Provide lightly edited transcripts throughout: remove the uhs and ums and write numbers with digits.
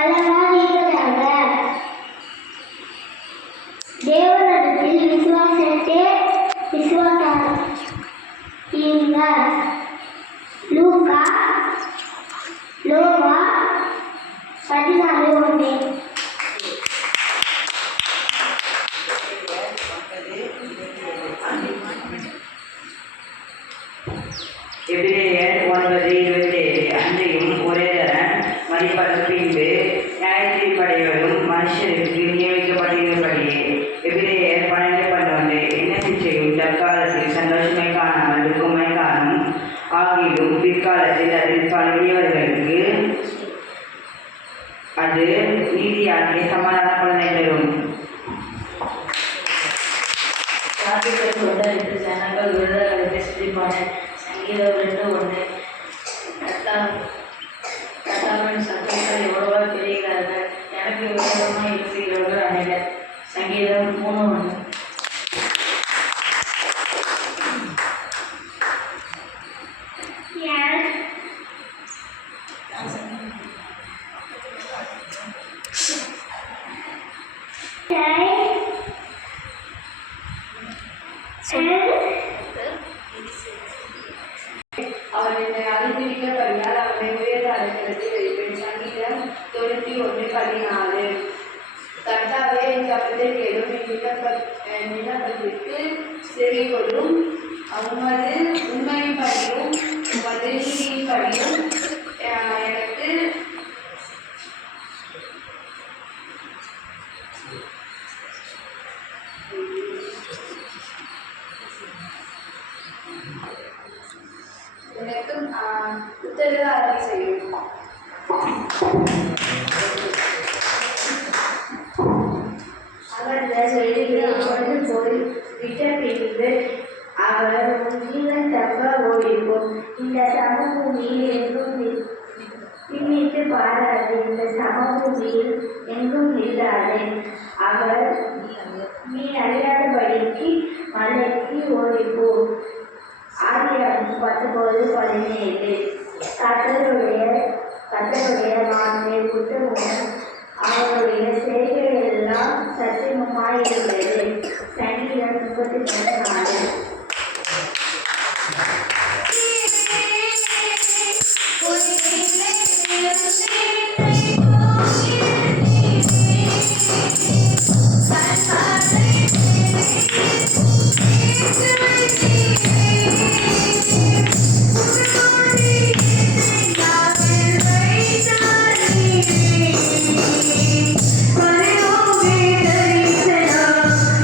பலவாதிகளாக தேவனிடத்தில் விசுவாசத்தை லூக்கா லோகா 14:1. எபிரேயர் 9:27. அன்றையும் ஒரே தரம் மறிப்பது பின்பு நியாயத்தீர்ப்படைவதும் மனுஷருக்கு நியமிக்கப்பட்டிருப்படியே. எபிரேயர் 12:11. என்ன சிச்சையும் தற்காலத்தில் சந்தோஷமை காணாமல் துக்கமை காணும் ஆகியும் பிற்காலத்தில் அதில் பழகியவர்களுக்கு அது நீதியாகிய சமாதான பலனை தரும். ஜனங்கள் விருதுகளுக்கு சிரிப்பான சங்கீதம் 2:1. கட்டாவின் சத்தங்கள் எவ்வளவோ பெறுகிறார்கள், எனக்கு விரோதமாக இருக்கிறவர்கள் அனைவர். சங்கீதம் 3:1. அவர் என்னை அறிந்திருக்கிறபடியால் அவனை உயர்ந்த அழைக்கிறதில் வைப்பேன். சங்கீதம் 91:14. கர்த்தாவே, என் சத்தத்தை கேளும், என் விண்ணப்பத்திற்கு செவி கொள்ளும். உமது உண்மையின்படியும் உமது நீதியின்படியும் எனக்கு உத்தரவு அருளி செய்யும். அவர் செய்திகளை போய் விட்ட பின்பு அவர் ஜீவன் தப்ப ஓடிப்போம். இந்த சமபூமியில் எங்கும் பின்னிட்டு பாடாது, இந்த சமபூமியில் எங்கும் இல்லாது. அவர் நீ அறியாதபடிக்கு மலைக்கு ஓடிப்போம். ஆதியாகமம் 19:17. கர்த்தருடைய மாண்பை உத்தமமும் அவருடைய செய்கைகள் எல்லாம் சத்தியமுமாயிருக்கிறது. சங்கீதம் 32:4.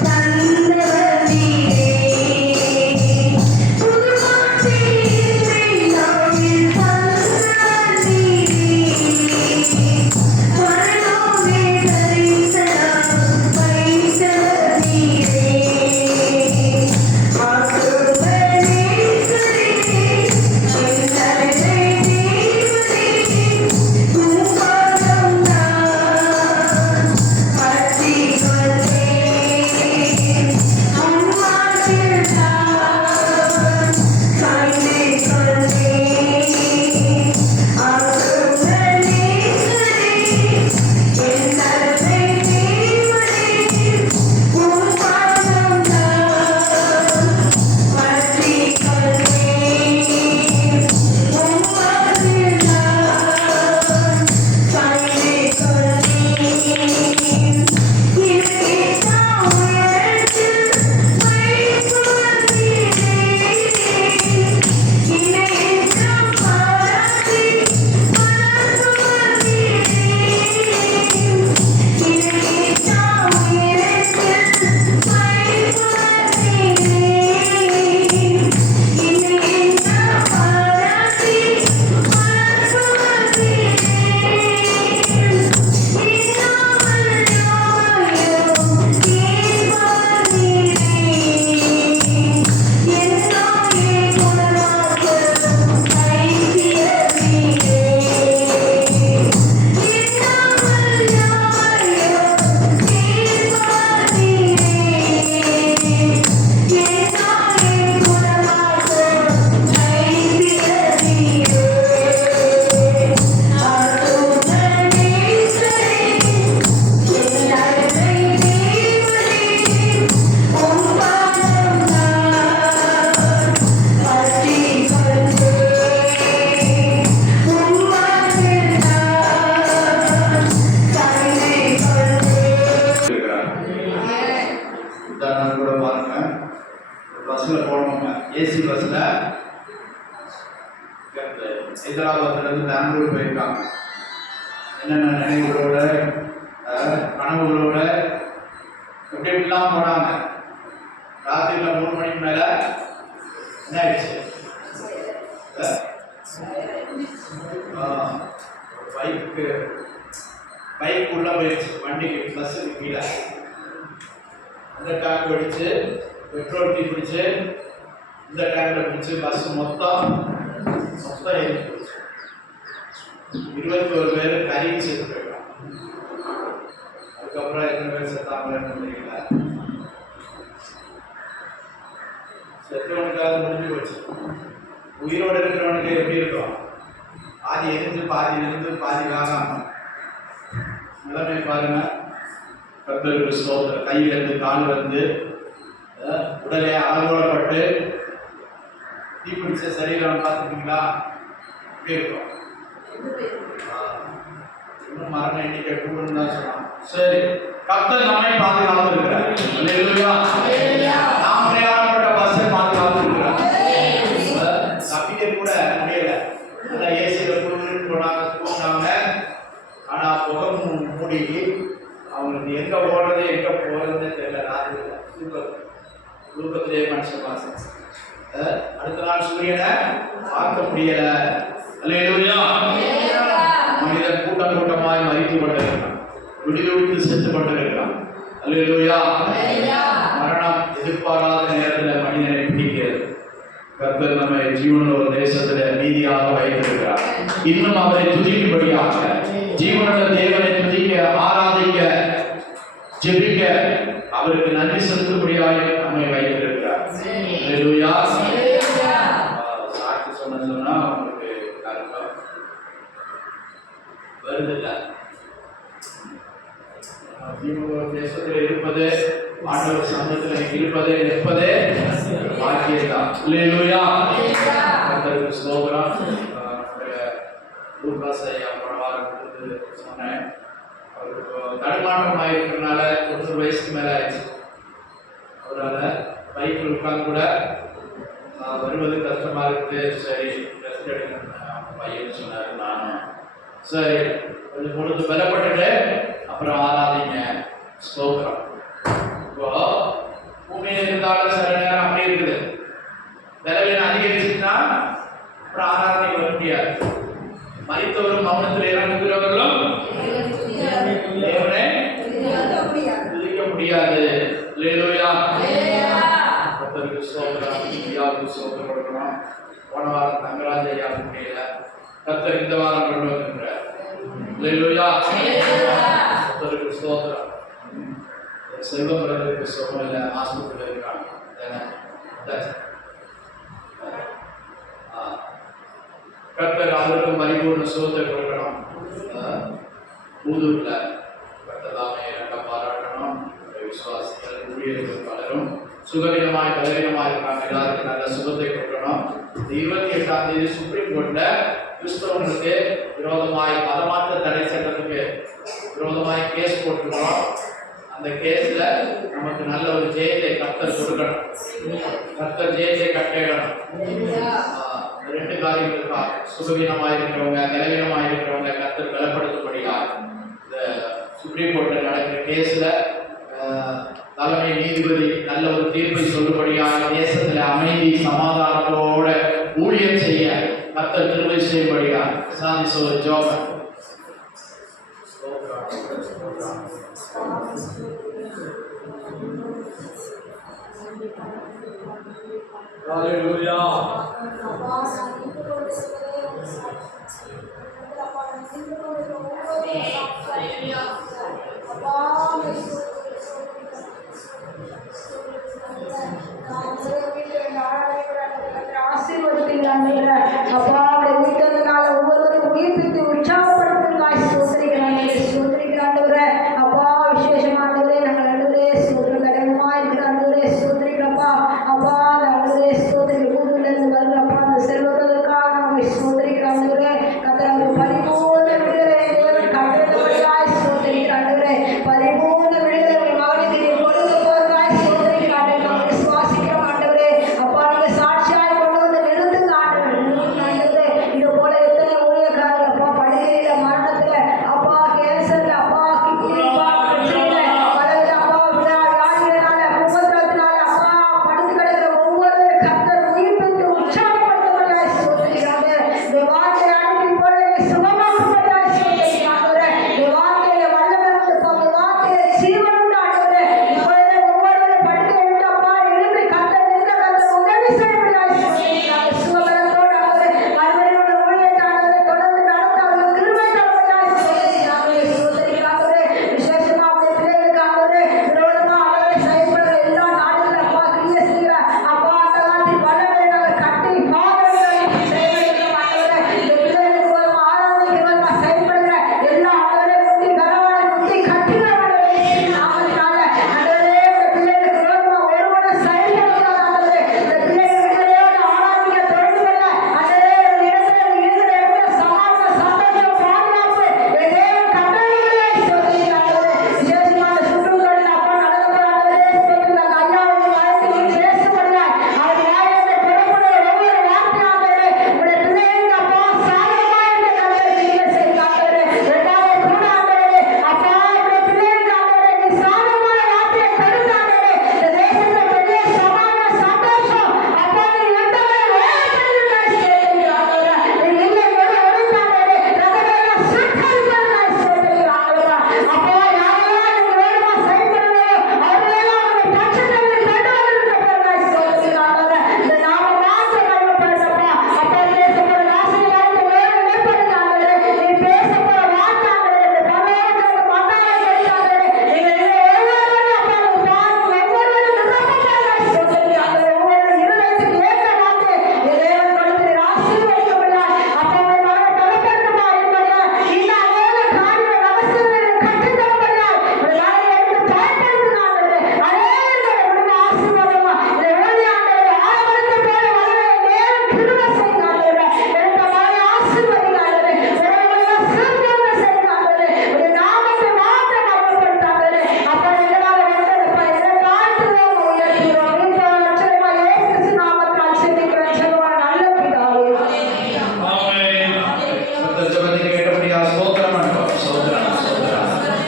தந்தவர் நீரே பஸ்ல ஹைதராபாத்லேருந்து பெங்களூர் போயிருக்காங்க. என்னென்ன நினைவுகளோட கனவுகளோட எப்படி எப்படிலாம் போனாங்க. ராத்திரியில் 3 மணிக்கு மேலே என்ன ஆயிடுச்சு, பைக் உள்ள போயிடுச்சு, வண்டிக்கு பஸ்ஸுக்கு கீழே அந்த டேங்க் வெடிச்சு, பெட்ரோல் டீ பிடிச்சு, இந்த டேங்க்ல பிடிச்சு பஸ் மொத்தம் எரிஞ்சு போச்சு. 21 பேர் கறிக்கு சேர்த்து போயிட்டாங்க. அதுக்கப்புறம் எத்தனை பேர் செத்தாங்கன்னு தெரியல. செத்தவனுக்காவது முடிஞ்சு போச்சு. உயிரோடு இருக்கிறவனுக்கு எப்படி இருக்கும், பாதி எரிஞ்சு பாதி இருந்து பாதி ஆகாம நிலைமை பாருங்க. கர்த்தருக்கு ஸ்தோத்திரம். கையிலிருந்து கால் வந்து உடலே அலங்கோலப்பட்டு தீப்பிடிச்ச சரீரம் பார்த்துருக்கீங்களா? எப்படி இருக்கும்? இன்னும் மரண எண்ணிக்கை கூடுன்னு தான் சொன்னான். சரி, கர்த்தர் நம்மை பாதுகாத்து இருக்கிறார். நாம் பிரயாணப்பட்ட பஸ்ஸை பாதுகாத்து இருக்கிறார். தப்பிக்க கூட முடியல. நல்லா ஏசியில குழுன்னு போனாங்க, தூங்கினாங்க. ஆனா புகை மூடி அவங்களுக்கு எங்க ஓடுறது எங்க போறதுன்னு தெரியல. ராத்திரி தூக்கத்திலே மனுஷன் வாசம். அடுத்த நாள் சூரியனை பார்க்க முடியல. அல்லேலூயா. மனிதன் கூட்டம் கூட்டமாய் மரித்து கொண்டிருக்கிறான், விடுவித்து செத்து கொண்டிருக்கிறான். அல்லேலூயா. மரணம் எதிர்பாராத நேரத்தில் மனிதனை பிடிக்கிறது. கர்த்தர் நம்மை ஜீவனுள்ள ஒரு தேசத்தில் நீதியாக வைத்திருக்கிறார். இன்னும் அவரை துதிக்கும்படியாக, ஜீவனுள்ள தேவனை துதிக்க, ஆராதிக்க, ஜெபிக்க, அவருக்கு நன்றி செலுத்தும்படியாக நம்மை வைத்திருக்கிறார். அல்லேலூயா. சாட்சி சொன்னா அவங்களுக்கு அர்த்தம் வருதில்லை. தேசத்தில் இருப்பது, ஆண்டவர் சமூகத்தில் இருப்பதே நிற்பதே பாக்கியம்தான். அல்லேலூயா. கர்த்தருக்கு ஸ்தோத்திரம். லூகாஸ் ஐயா போன வாரம் சொன்னேன். அவருக்கு தடுமாற்றமாக இருக்கிறதுனால 90 வயசுக்கு மேலே ஆயிடுச்சு. அவரால் பைக்கில் உட்காந்து கூட வருவது கஷ்டமாக இருக்குது. சரி, ரெஸ்ட் எடுக்கணும் பையன் சொன்னார். நானும் சரி கொஞ்சம் பொழுது பலப்பட்டுட்டு அப்புறம் ஆராதிங்க. ஸ்தோத்திரம். இப்போ பூமியில் இருந்தாலும் சில நேரம் அப்படி இருக்குது. விளைவின அதிகரிச்சுன்னா அப்புறம் ஆராதனை வர முடியாது. மரித்தவரும் மௌனத்தில் இறங்குகிறவர்களும் தேவனை துதிக்க முடியாது. அல்லேலூயா. கர்த்தருக்கு ஸ்தோத்திரம். இந்தியாவுக்கு ஸ்தோத்திரம் கொடுக்கணும். போன வாரம் தங்கராஜ் ஐயா முடியல, கர்த்தர் இந்த வாரம் கொண்டு வந்திருக்கிறார். அல்லேலூயா. கர்த்தருக்கு ஸ்தோத்திரம். செல்வம் பிறந்ததுக்கு சுகம் இல்லை, ஆஸ்பத்திரியில் இருக்காங்க. கர்த்தர் அவருக்கும் பரிபூர்ண சுகத்தை கொடுக்கணும். ஊதூர்ல கர்த்ததாமே இறங்க பாராட்டணும். விசுவாசிகள் ஊழியர்கள் பலரும் சுகவீனமாய் பலவீனமாக இருக்காங்க. எல்லாருக்கும் நல்ல சுகத்தை கொடுக்கணும். 28ஆம் தேதி சுப்ரீம் கோர்ட்ல கிறிஸ்தவர்களுக்கு விரோதமாய் மதமாற்ற தடை சட்டத்துக்கு விரோதமாய் கேஸ் போட்டுருக்கோம். அந்த கேஸ்ல நமக்கு நல்ல ஒரு ஜெயத்தை கர்த்தர் கொடுக்கணும். கர்த்தர் ஜெயத்தை கட்டிடணும். 2 காரியங்கள் இருக்கா. சுகவீனமாக இருக்கிறவங்க, பலவீனமாக இருக்கிறவங்க கர்த்தர் பலப்படுத்தபடியா இந்த சுப்ரீம் கோர்ட்ல நடக்கிற கேஸ்ல தலைமை நீதிபதி நல்ல ஒரு தீர்ப்பை சொல்லும்படியாக தேசத்துல அமைதி சமாதானத்தோட ஊழியம் செய்ய கர்த்தர் கிருபை செய்யும்படியா சாந்தி சொல்ல ஜோபன். Hallelujah. ஆசீர்வதிக்கிறாங்க. அப்பா அவருடைய வீட்டதுனால ஒவ்வொருவரும் உயிர்ப்பித்து உற்சாகப்படுத்துகிறாய். ஸ்தோத்திரிக்கிறாங்க. அப்பா விசேஷமானவரே, நாங்கள் அழுதே ஸ்தோத்திர கடமா இருக்கிறாங்க. ஸ்தோத்திரிக்கிறப்பா. அப்பா அந்த அழுதே ஸ்தோத்திரி ஊரிலிருந்து வருது. அப்பா அந்த செல்வதற்காக நாங்கள் ஸ்தோத்திரிக்கிறாங்க. கத்தர் பரிபூர்ண விடுதலை தேவன் கட்டளையாய் ஸ்தோத்திரிக்கிறாங்க. பரிபூர்ண விடுதலை மகனுக்கு நீ கொடுக்க போகிறாய். ஸ்தோத்திரிக்கிறாங்க. நாங்கள் விசுவாசிக்கிறோம் ஆண்டவரே. அப்பா நீங்க சாட்சியாய் கொண்டு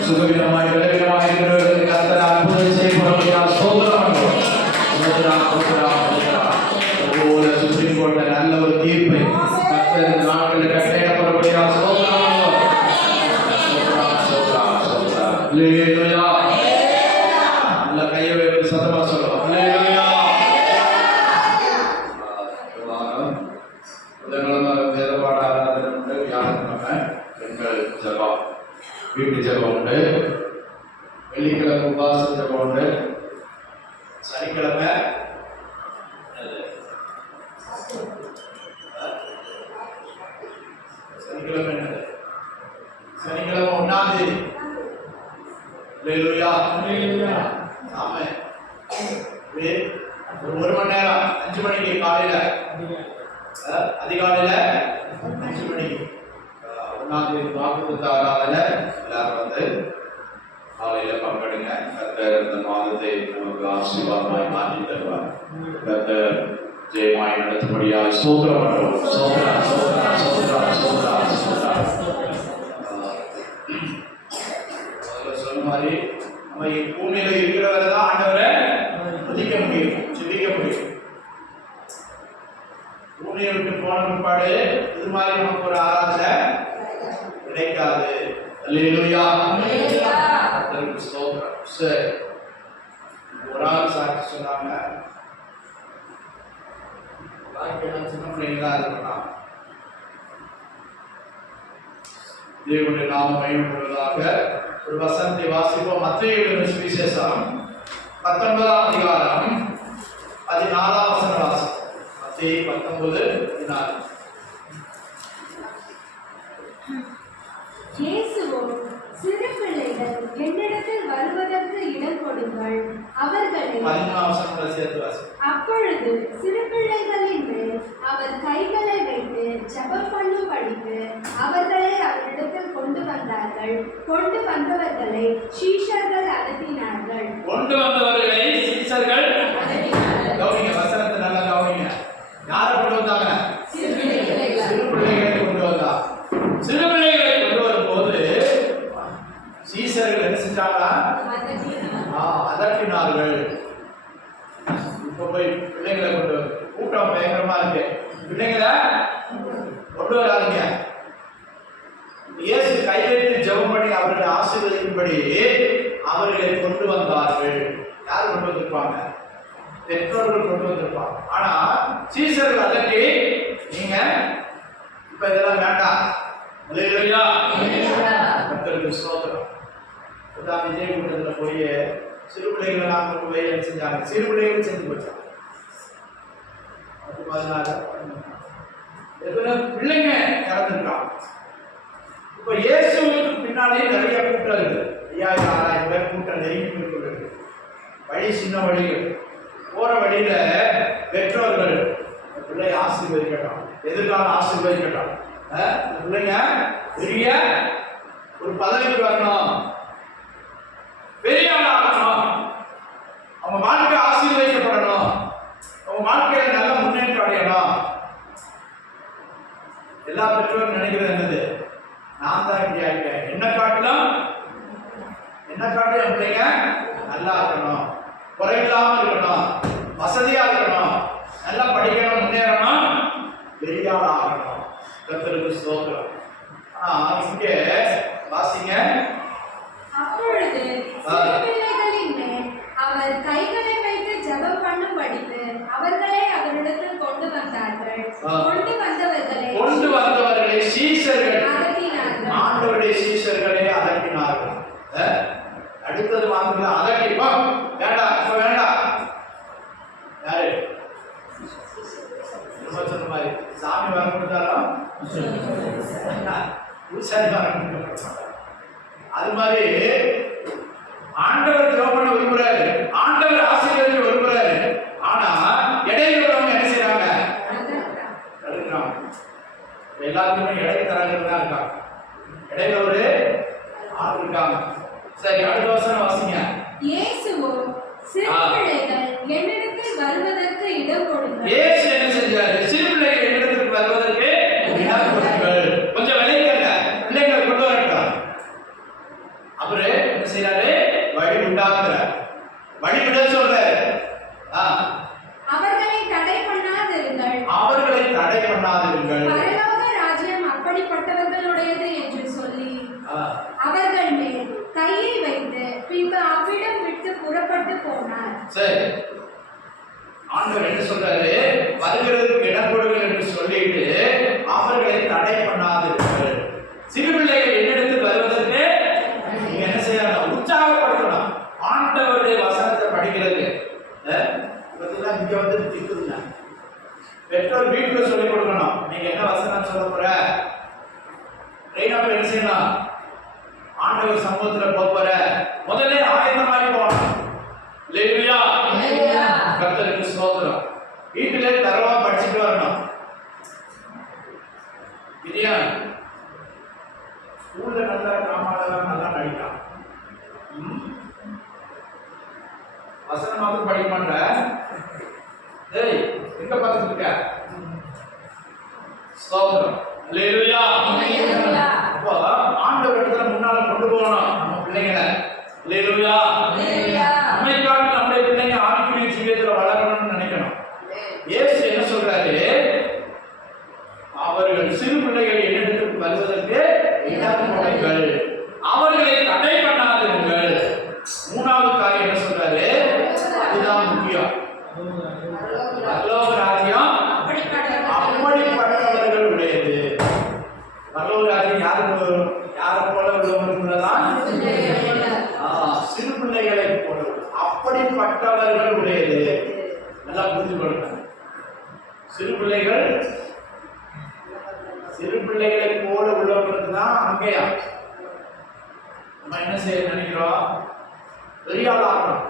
சுகவீனமாய் விளைவிடமாய் இருக்கிறவர்களுக்கு கர்த்தர் அற்புதம் செய்யப்படுகிறார். சோதரம் ஒவ்வொரு சுப்ரீம் கோர்ட்ல நல்ல ஒரு தீர்ப்பை கர்த்தர் இந்த நாட்களில் கட்டளையிடப்படுகிறார். சோதரம் அல்லேலூயா. நல்ல கையை வைத்து சத்தமா சொல்லுவோம். அல்லேலூயா. புதன்கிழமை வேதபாட ஆராதனை உண்டு. வியாழக்கிழமை பெண்கள் ஜெபம் வீட்டு ஜெபம் உண்டு. வெள்ளிக்கிழமை உபாச ஜெபம் உண்டு. சனிக்கிழமை சனிக்கிழமை என்னது? சனிக்கிழமை 1ஆம் தேதி. அல்லேலூயா. ஆமென். ஒரு மணி நேரம் 5 மணிக்கு காலையில அதிகாலையில 5 மணிக்கு 1ஆம் தேதி வாக்குத்த ஆராதனை எல்லாரும் வந்து காலையில பங்கெடுங்க. கர்த்தர் இந்த மாதத்தை நமக்கு ஆசீர்வாதமாய் மாற்றி தருவார். கர்த்தர் ஜெயமாய் நடத்தும்படியாக ஸ்தோத்திரம் பண்ணுவோம். ஸ்தோத்திரம் ஸ்தோத்திரம் ஸ்தோத்திரம் ஸ்தோத்திரம் ஸ்தோத்திரம். சொன்ன மாதிரி நம்ம பூமியில இருக்கிறவரை தான் ஆண்டவரை துதிக்க முடியும், ஜெபிக்க முடியும். பூமியை விட்டு போன பிற்பாடு இது மாதிரி நமக்கு ஒரு ஆராதனை கிடைக்காது. அல்லேலூயா. கர்த்தருக்கு ஸ்தோத்திரம். சரி, ஒரு ஆள் சாட்சி சொன்னாங்க. சின்ன பிள்ளைங்களா இருக்கலாம். தேவனுடைய நாமம் மகிமைப்படுவதாக. ஒரு வசனத்தை வாசிப்போம். மத்தேயு எழுதின சுவிசேஷம் 19ஆம் அதிகாரம் 14ஆம் வசனம் வாசிப்போம். மத்தேயு 19:14. இயேசுவோ, சிறு பிள்ளைகள் என்னிடத்தில் வருவதற்கு இடம் கொடுங்கள், அவர்களை 13ஆம் வசனத்தை சேர்த்து வாசிப்போம். அப்பொழுது சிறு பிள்ளைகளின் மேல் அவர் கைகளை வைத்து ஜெபம் பண்ணும்படிக்கு அவர்களை அவரிடத்தில் கொண்டு வந்தார்கள். கொண்டு வந்தவர்களை சீஷர்கள் அதட்டினார்கள். கொண்டு வந்தவர்களை சீஷர்கள் கவனிங்க. வசனத்தை நல்லா கவனிங்க. யாரை கொண்டு வந்தாங்க? சிறு பிள்ளைகளை கொண்டு வந்தா. சிறு பிள்ளைகளை கொண்டு வரும்போது சீஷர்கள் என்ன செஞ்சாங்களா? அதட்டினார்கள். இப்ப போய் பிள்ளைங்களை கொண்டு வந்து கூட்டம் பயங்கரமா இருக்கு. பிள்ளைங்களை கொண்டு வராதீங்க. இயேசு கை வைத்து ஜெபம் பண்ணி அவர்களை ஆசீர்வதிக்கும்படி அவர்களை கொண்டு வந்தார்கள். யார் கொண்டு வந்திருப்பாங்க? பெற்றோர்கள் கொண்டு வந்திருப்பாங்க. ஆனா சீஷர்கள் அதட்டி, நீங்க இப்ப இதெல்லாம் வேண்டாம். அல்லேலூயா. கர்த்தருக்கு ஸ்தோத்திரம். விஜய் கூட்டத்துல போய் சிறு பிள்ளைகளை நாம போய் என்ன செஞ்சாங்க? சிறு பிள்ளைகள் செஞ்சு போச்சாங்க. பிள்ளைங்க இறந்துருக்காங்க. இப்ப இயேசுவுக்கு பின்னாலே நிறைய கூட்டம் இருக்கு. 5000-6000 பேர் கூட்டம் நெருங்கி போயிருக்கு. வழி சின்ன வழிகள். போற வழியில பெற்றோர்கள் பிள்ளைய ஆசீர்வதிக்கட்டும், எதிர்காலம் ஆசீர்வதிக்கட்டும், பிள்ளைங்க பெரிய ஒரு பதவிக்கு வரணும், பெரிய ஆளாகணும், அவங்க வாழ்க்கை ஆசீர்வதிக்கப்படணும், அவங்க வாழ்க்கையில நல்ல முன்னேற்றம் அடையணும். எல்லா பெற்றோரும் நினைக்கிறது என்னது? நான் தான் இப்படி ஆகிட்டேன், என்ன காட்டிலும் என் பிள்ளைங்க நல்லா இருக்கணும், குறையில்லாம இருக்கணும், வசதியா இருக்கணும், நல்லா படிக்கணும், முன்னேறணும், பெரிய ஆள் ஆகணும். கர்த்தருக்கு ஸ்தோத்திரம். ஆனா இங்க வாசிங்க. அப்பொழுது பிள்ளைகளின் மேல் அவர் கைகளை வைத்து ஜெபம் பண்ணும்படிக்கு அவர்களை அவரிடத்தில் கொண்டு வந்தார்கள். கொண்டு வந்தவர்களை சீஷர்கள் அதட்டினார்கள். ஆண்டவருடைய சீஷர்களே அதட்டினார்கள். அடுத்தது வாங்க அதட்டிப்போம். வேண்டாம், இப்ப வேண்டாம். யாரு சொன்ன மாதிரி சாமி வர கொடுத்தாலும் பூசாரி வர கொடுக்க. அது மாதிரி ஆண்டவர் ஜெபம் பண்ண விரும்புறாரு, ஆண்டவர் ஆசீர்வதிக்க விரும்புறாரு. ஆனா இடையில உள்ளவங்க என்ன செய்யறாங்க? தடுக்கிறாங்க. எல்லாத்துக்குமே இடைத்தரகர்கள் தான் இருக்காங்க. இடையில ஒரு ஆள் இருக்காங்க. சரி, அடுத்த வசனம் வாசிங்க. இயேசுவோ, சிறு பிள்ளைகள் என்னிடத்தில் வருவதற்கு இடம் கொடுங்கள். இயேசு என்ன செஞ்சாரு? சிறு பிள்ளைகள் என்னிடத்தில் வருவதற்கு இடம் கொடுங்கள். கொஞ்சம் விளையாடுங்க, பிள்ளைகளை கொண்டு வரட்டும். அவரு செய்யறாரு? வழி உண்டாக்குறார். வழிவிட சொல்றாரு. அவர்களை தடை பண்ணாதிருங்கள். அவர்களை தடை பண்ணாதிருங்கள். பரலோக ராஜ்யம் அப்படிப்பட்டவர்களுடையது என்று சொல்லி அவர்கள் மேல் கையை வைத்து பின்பு அவ்விடம் விட்டு புறப்பட்டு போனார். சரி, ஆண்டவர் என்ன சொல்றாரு? வருகிறதுக்கு இடம் கொடுங்கள் என்று சொல்லிட்டு அவர்களை தடை பண்ணாதிருங்கள். சிறு பிள்ளைகள் என்னிடத்தில் வருவதற்கு நீங்க என்ன செய்யணும்? உற்சாகப்படுத்தணும். ஆண்டவருடைய வசனத்தை படிக்கிறது இதெல்லாம் இங்க வந்து திக்குதுங்க. பெற்றோர் வீட்டுல சொல்லிக் கொடுக்கணும். நீங்க என்ன வசனம் சொல்ல போற? ட்ரெயினாக என்ன செய்யணும்? ஆண்டவர் சமூகத்துல போற முதல்ல ஆயத்தமாய் போகணும். அல்லேலூயா. கர்த்தருக்கு ஸ்தோத்திரம். வீட்டிலே தரவா படிச்சுட்டு வரணும். இல்லையா? ஸ்கூல்ல நல்லா டிராமாலாம் நல்லா நடிக்கலாம். வசனம் மாத்திரம் படிக்க மாட்ட. டேய் எங்க பார்த்துட்டு இருக்க? ஸ்தோத்திரம். அல்லேலூயா. அப்போ ஆண்டவர் இடத்துல முன்னால கொண்டு போகணும் நம்ம பிள்ளைங்களை. அல்லேலூயா. நம்மைக்காக நம்முடைய பிள்ளைங்க ஆவிக்குரிய ஜீவியத்துல வளரணும்னு நினைக்கணும். இயேசு என்ன சொல்றாரு? அவர்கள் சிறு பிள்ளைகள் என்னிடத்தில் வருவதற்கு இடம் கொடுங்கள். அவர்களை தடை பண்ணாதிருங்கள். மூணாவது காரியம் என்ன சொல்றாரு? அதுதான் முக்கியம். பரலோக ராஜ்யம் அப்படிப்பட்டவர்கள் உடையது. பரலோக ராஜ்யம் யாரை போல உள்ளவர்கள்தான்? சிறு பிள்ளைகளை போல அப்படிப்பட்டவர்கள் உடையது. நல்லா புரிஞ்சு கொள்ளுங்க. சிறு பிள்ளைகளை போல உள்ளவர்களுக்கு தான் அங்கேயா நம்ம என்ன செய்ய நினைக்கிறோம்? பெரியாளாகணும்.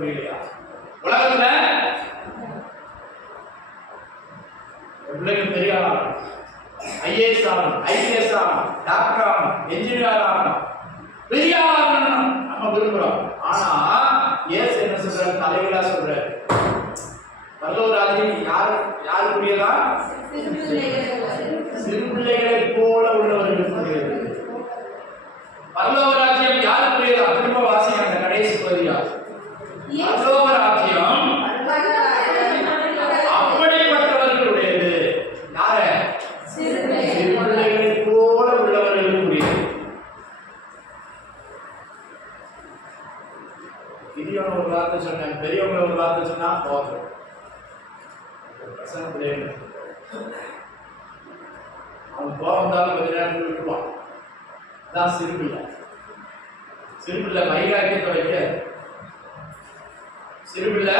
புரியலையா? உலகத்துல பிள்ளைங்க பெரியாளாகணும். ஐஏஎஸ் ஆகணும், ஐபிஎஸ் ஆகணும், டாக்டர் ஆகணும், என்ஜினியர் ஆகணும், பெரிய ஆகணும் நம்ம விரும்புறோம். ஆனா இயேசு என்ன சொல்றாரு? தலைகளா சொல்றாரு. பரலோக ராஜ்யம் யாருக்குரியதா? சிறு பிள்ளைகளை போல உள்ளவர்களுக்குரியது. பரலோக ராஜ்யம் யாருக்குரியதா? திரும்ப வாசிங்க அந்த கடைசி பகுதியா. பரலோக ராஜ்யம் அப்படிப்பட்டவர்களுடையது. யாரு? சிறு பிள்ளைகளை போல உள்ளவர்களுக்குரியது. பெரியவங்க ஒரு வார்த்தை சொன்னாங்க, பெரியவங்க ஒரு வார்த்தை சொன்னா போதும். அவன் கோபம் வந்தாலும் கொஞ்ச நேரத்தில் விட்டுருவான். தான் சிறுபிள்ளை. சிறுபிள்ளை வைராக்கியத்தை வைக்க, சிறுபிள்ளை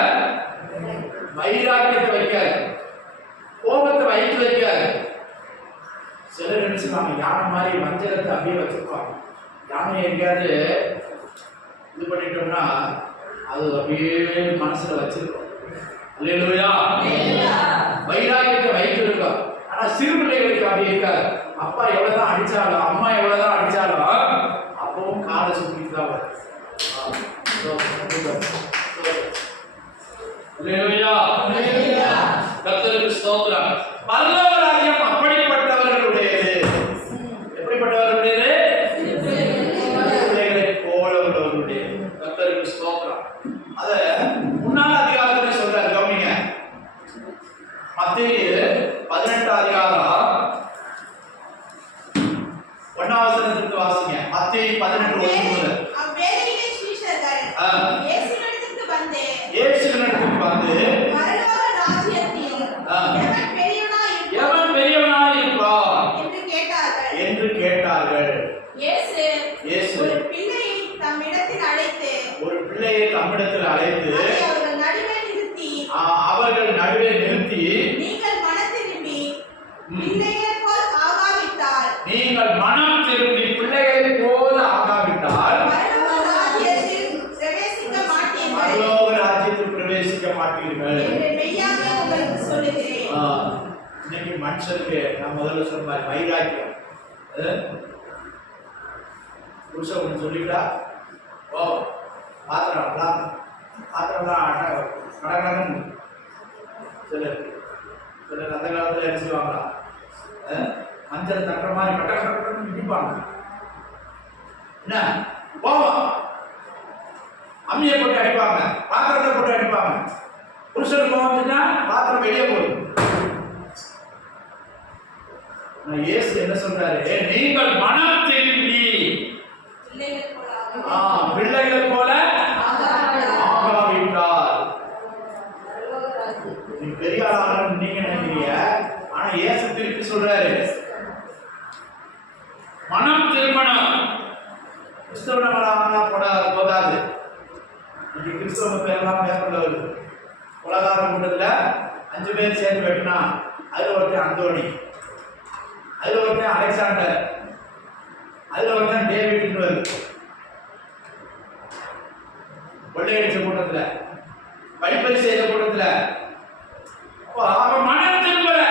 வைராக்கியத்தை வைக்க, கோபத்தை வயிற்று வைக்க. சிலர் நினைச்சுப்பாங்க யானை மாதிரி வஞ்சகத்தை அப்படியே வச்சிருப்பாங்க. யானை எங்கேயாவது இது பண்ணிட்டோம்னா அது அப்படியே மனசுல வச்சிருக்கோம். அல்லேலூயா. வைராக்கியத்தை வைத்திருக்கோம். ஆனா சிறு பிள்ளைகளுக்கு அப்படி இருக்காது. அப்பா எவ்வளவுதான் அடிச்சாலும், அம்மா எவ்வளவுதான் அடிச்சாலும் அப்பவும் காலை சுத்திட்டு தான் வரும். அல்லேலூயா. கர்த்தருக்கு ஸ்தோத்திரம். பரலோக ராஜ்யம் அப்படிப்பட்டவர்களுடையது. எப்படிப்பட்டவர்களுடையது? பிள்ளைகளை போல உள்ளவர்களுடையது. கர்த்தருக்கு ஸ்தோத்திரம். அத முன்னாள் அதிகாரத்துல சொல்றாரு. கவனிங்க. மத்தேயு 18 அதிகாரம் 1 வசனத்துக்கு வாசிங்க. மத்தேயு 18:1. அவ்வேளையிலே சீஷர்கள் இயேசுவினிடத்தில் வந்து பரலோக ராஜ்யத்தில் எவன் பெரியவனாய் இருப்பான் என்று கேட்டார்கள். இயேசு ஒரு பிள்ளையை தம்மிடத்தில் அழைத்து அவர்கள் நடுவே நிறுத்தி நீங்கள் மனம் திரும்பி பிள்ளைகளை போல் ஆகாவிட்டால் பரலோக ராஜ்யத்தில் பிரவேசிக்க மாட்டீர்கள் என்று மெய்யாக உங்களுக்கு சொல்லுகிறேன். இன்னைக்கு மனுஷருக்கு நான் முதல்ல சொன்ன மாதிரி வைராக்கியம். புருஷன் ஒன்று சொல்லிவிட்டா ஓ பாத்திரம்லாம் கடகடன்னு சிலர் அந்த காலத்தில் என்ன செய்வாங்களா? மஞ்சள் தட்டுற மாதிரி கட்ட இடிப்பாங்க. என்ன கோபம், அம்மியை போட்டு அடிப்பாங்க, பாத்திரத்தை போட்டு அடிப்பாங்க. புருஷனுக்கு கோபம் வந்துட்டா பாத்திரம் வெளியே போகும். இயேசு என்ன சொல்றாரு? நீங்கள் மனம் திரும்பி பிள்ளைகளை போல ஆகாவிட்டால் நீ பெரிய ஆளாகணும் நீங்க நினைக்கிறீங்க. ஆனா இயேசு திருப்பி சொல்றாரு, மனம் திருமணம். கிறிஸ்தவர்களாக போதாது. இன்னைக்கு கிறிஸ்தவ பேரெல்லாம் பேப்பர்ல வருது. உலகார கூட்டத்துல 5 பேர் சேர்ந்து வெட்டினா அதுல ஒருத்தன் அந்தோணி, அதுல ஒருத்தன் அலெக்சாண்டர், அதுல ஒருத்தன் டேவிட்னு வருது. கொள்ளையடிச்ச கூட்டத்துல, வழிப்பறி செய்த கூட்டத்துல அவன் மனம் திரும்பல.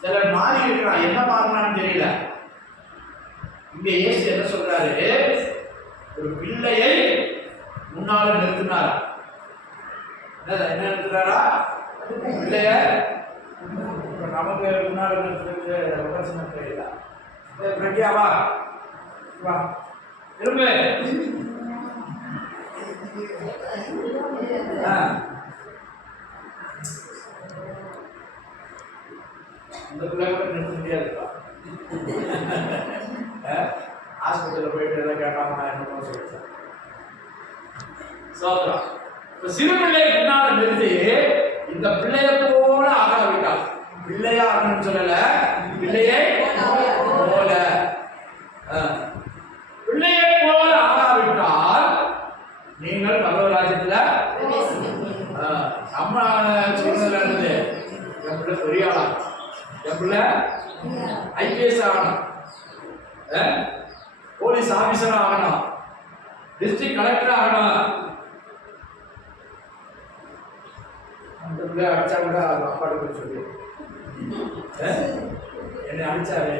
சிலர் மாறி இருக்கிறான், என்ன மாறினான்னு தெரியல. இங்க இயேசு என்ன சொல்றாரு? ஒரு பிள்ளையை முன்னால நிறுத்தினாரா? என்ன நிறுத்தினாரா? பிள்ளைய நமக்கு முன்னால நிறுத்துறது ரொம்ப சின்ன தெரியல. பிரக்யாவா வா திரும்ப இந்த பிள்ளை கூட நிறுத்த முடியாதுப்பா. ஹாஸ்பிட்டலில் போயிட்டு எதாவது கேட்டாம நான் என்ன சொல்லிட்டேன். சோத்ரா இப்போ சிறு பிள்ளை பின்னால நிறுத்தி இந்த பிள்ளைய போல ஆகாவிட்டால், பிள்ளையா ஆகணும்னு சொல்லல, பிள்ளையை போல பிள்ளையை போல ஆகாவிட்டால் நீங்கள் பரலோக ராஜ்யத்துல நம்ம சூழ்நிலை இருந்தது. என் பிள்ளை பெரிய ஆளா, என் பிள்ளை IPS ஆகணும், போலீஸ் ஆபீசர் ஆகணும், டிஸ்ட்ரிக்ட் கலெக்டர் ஆகணும். அந்த பிள்ளை அடிச்சா கூட அப்பாட்டு சொல்லி என்னை அடிச்சாரு,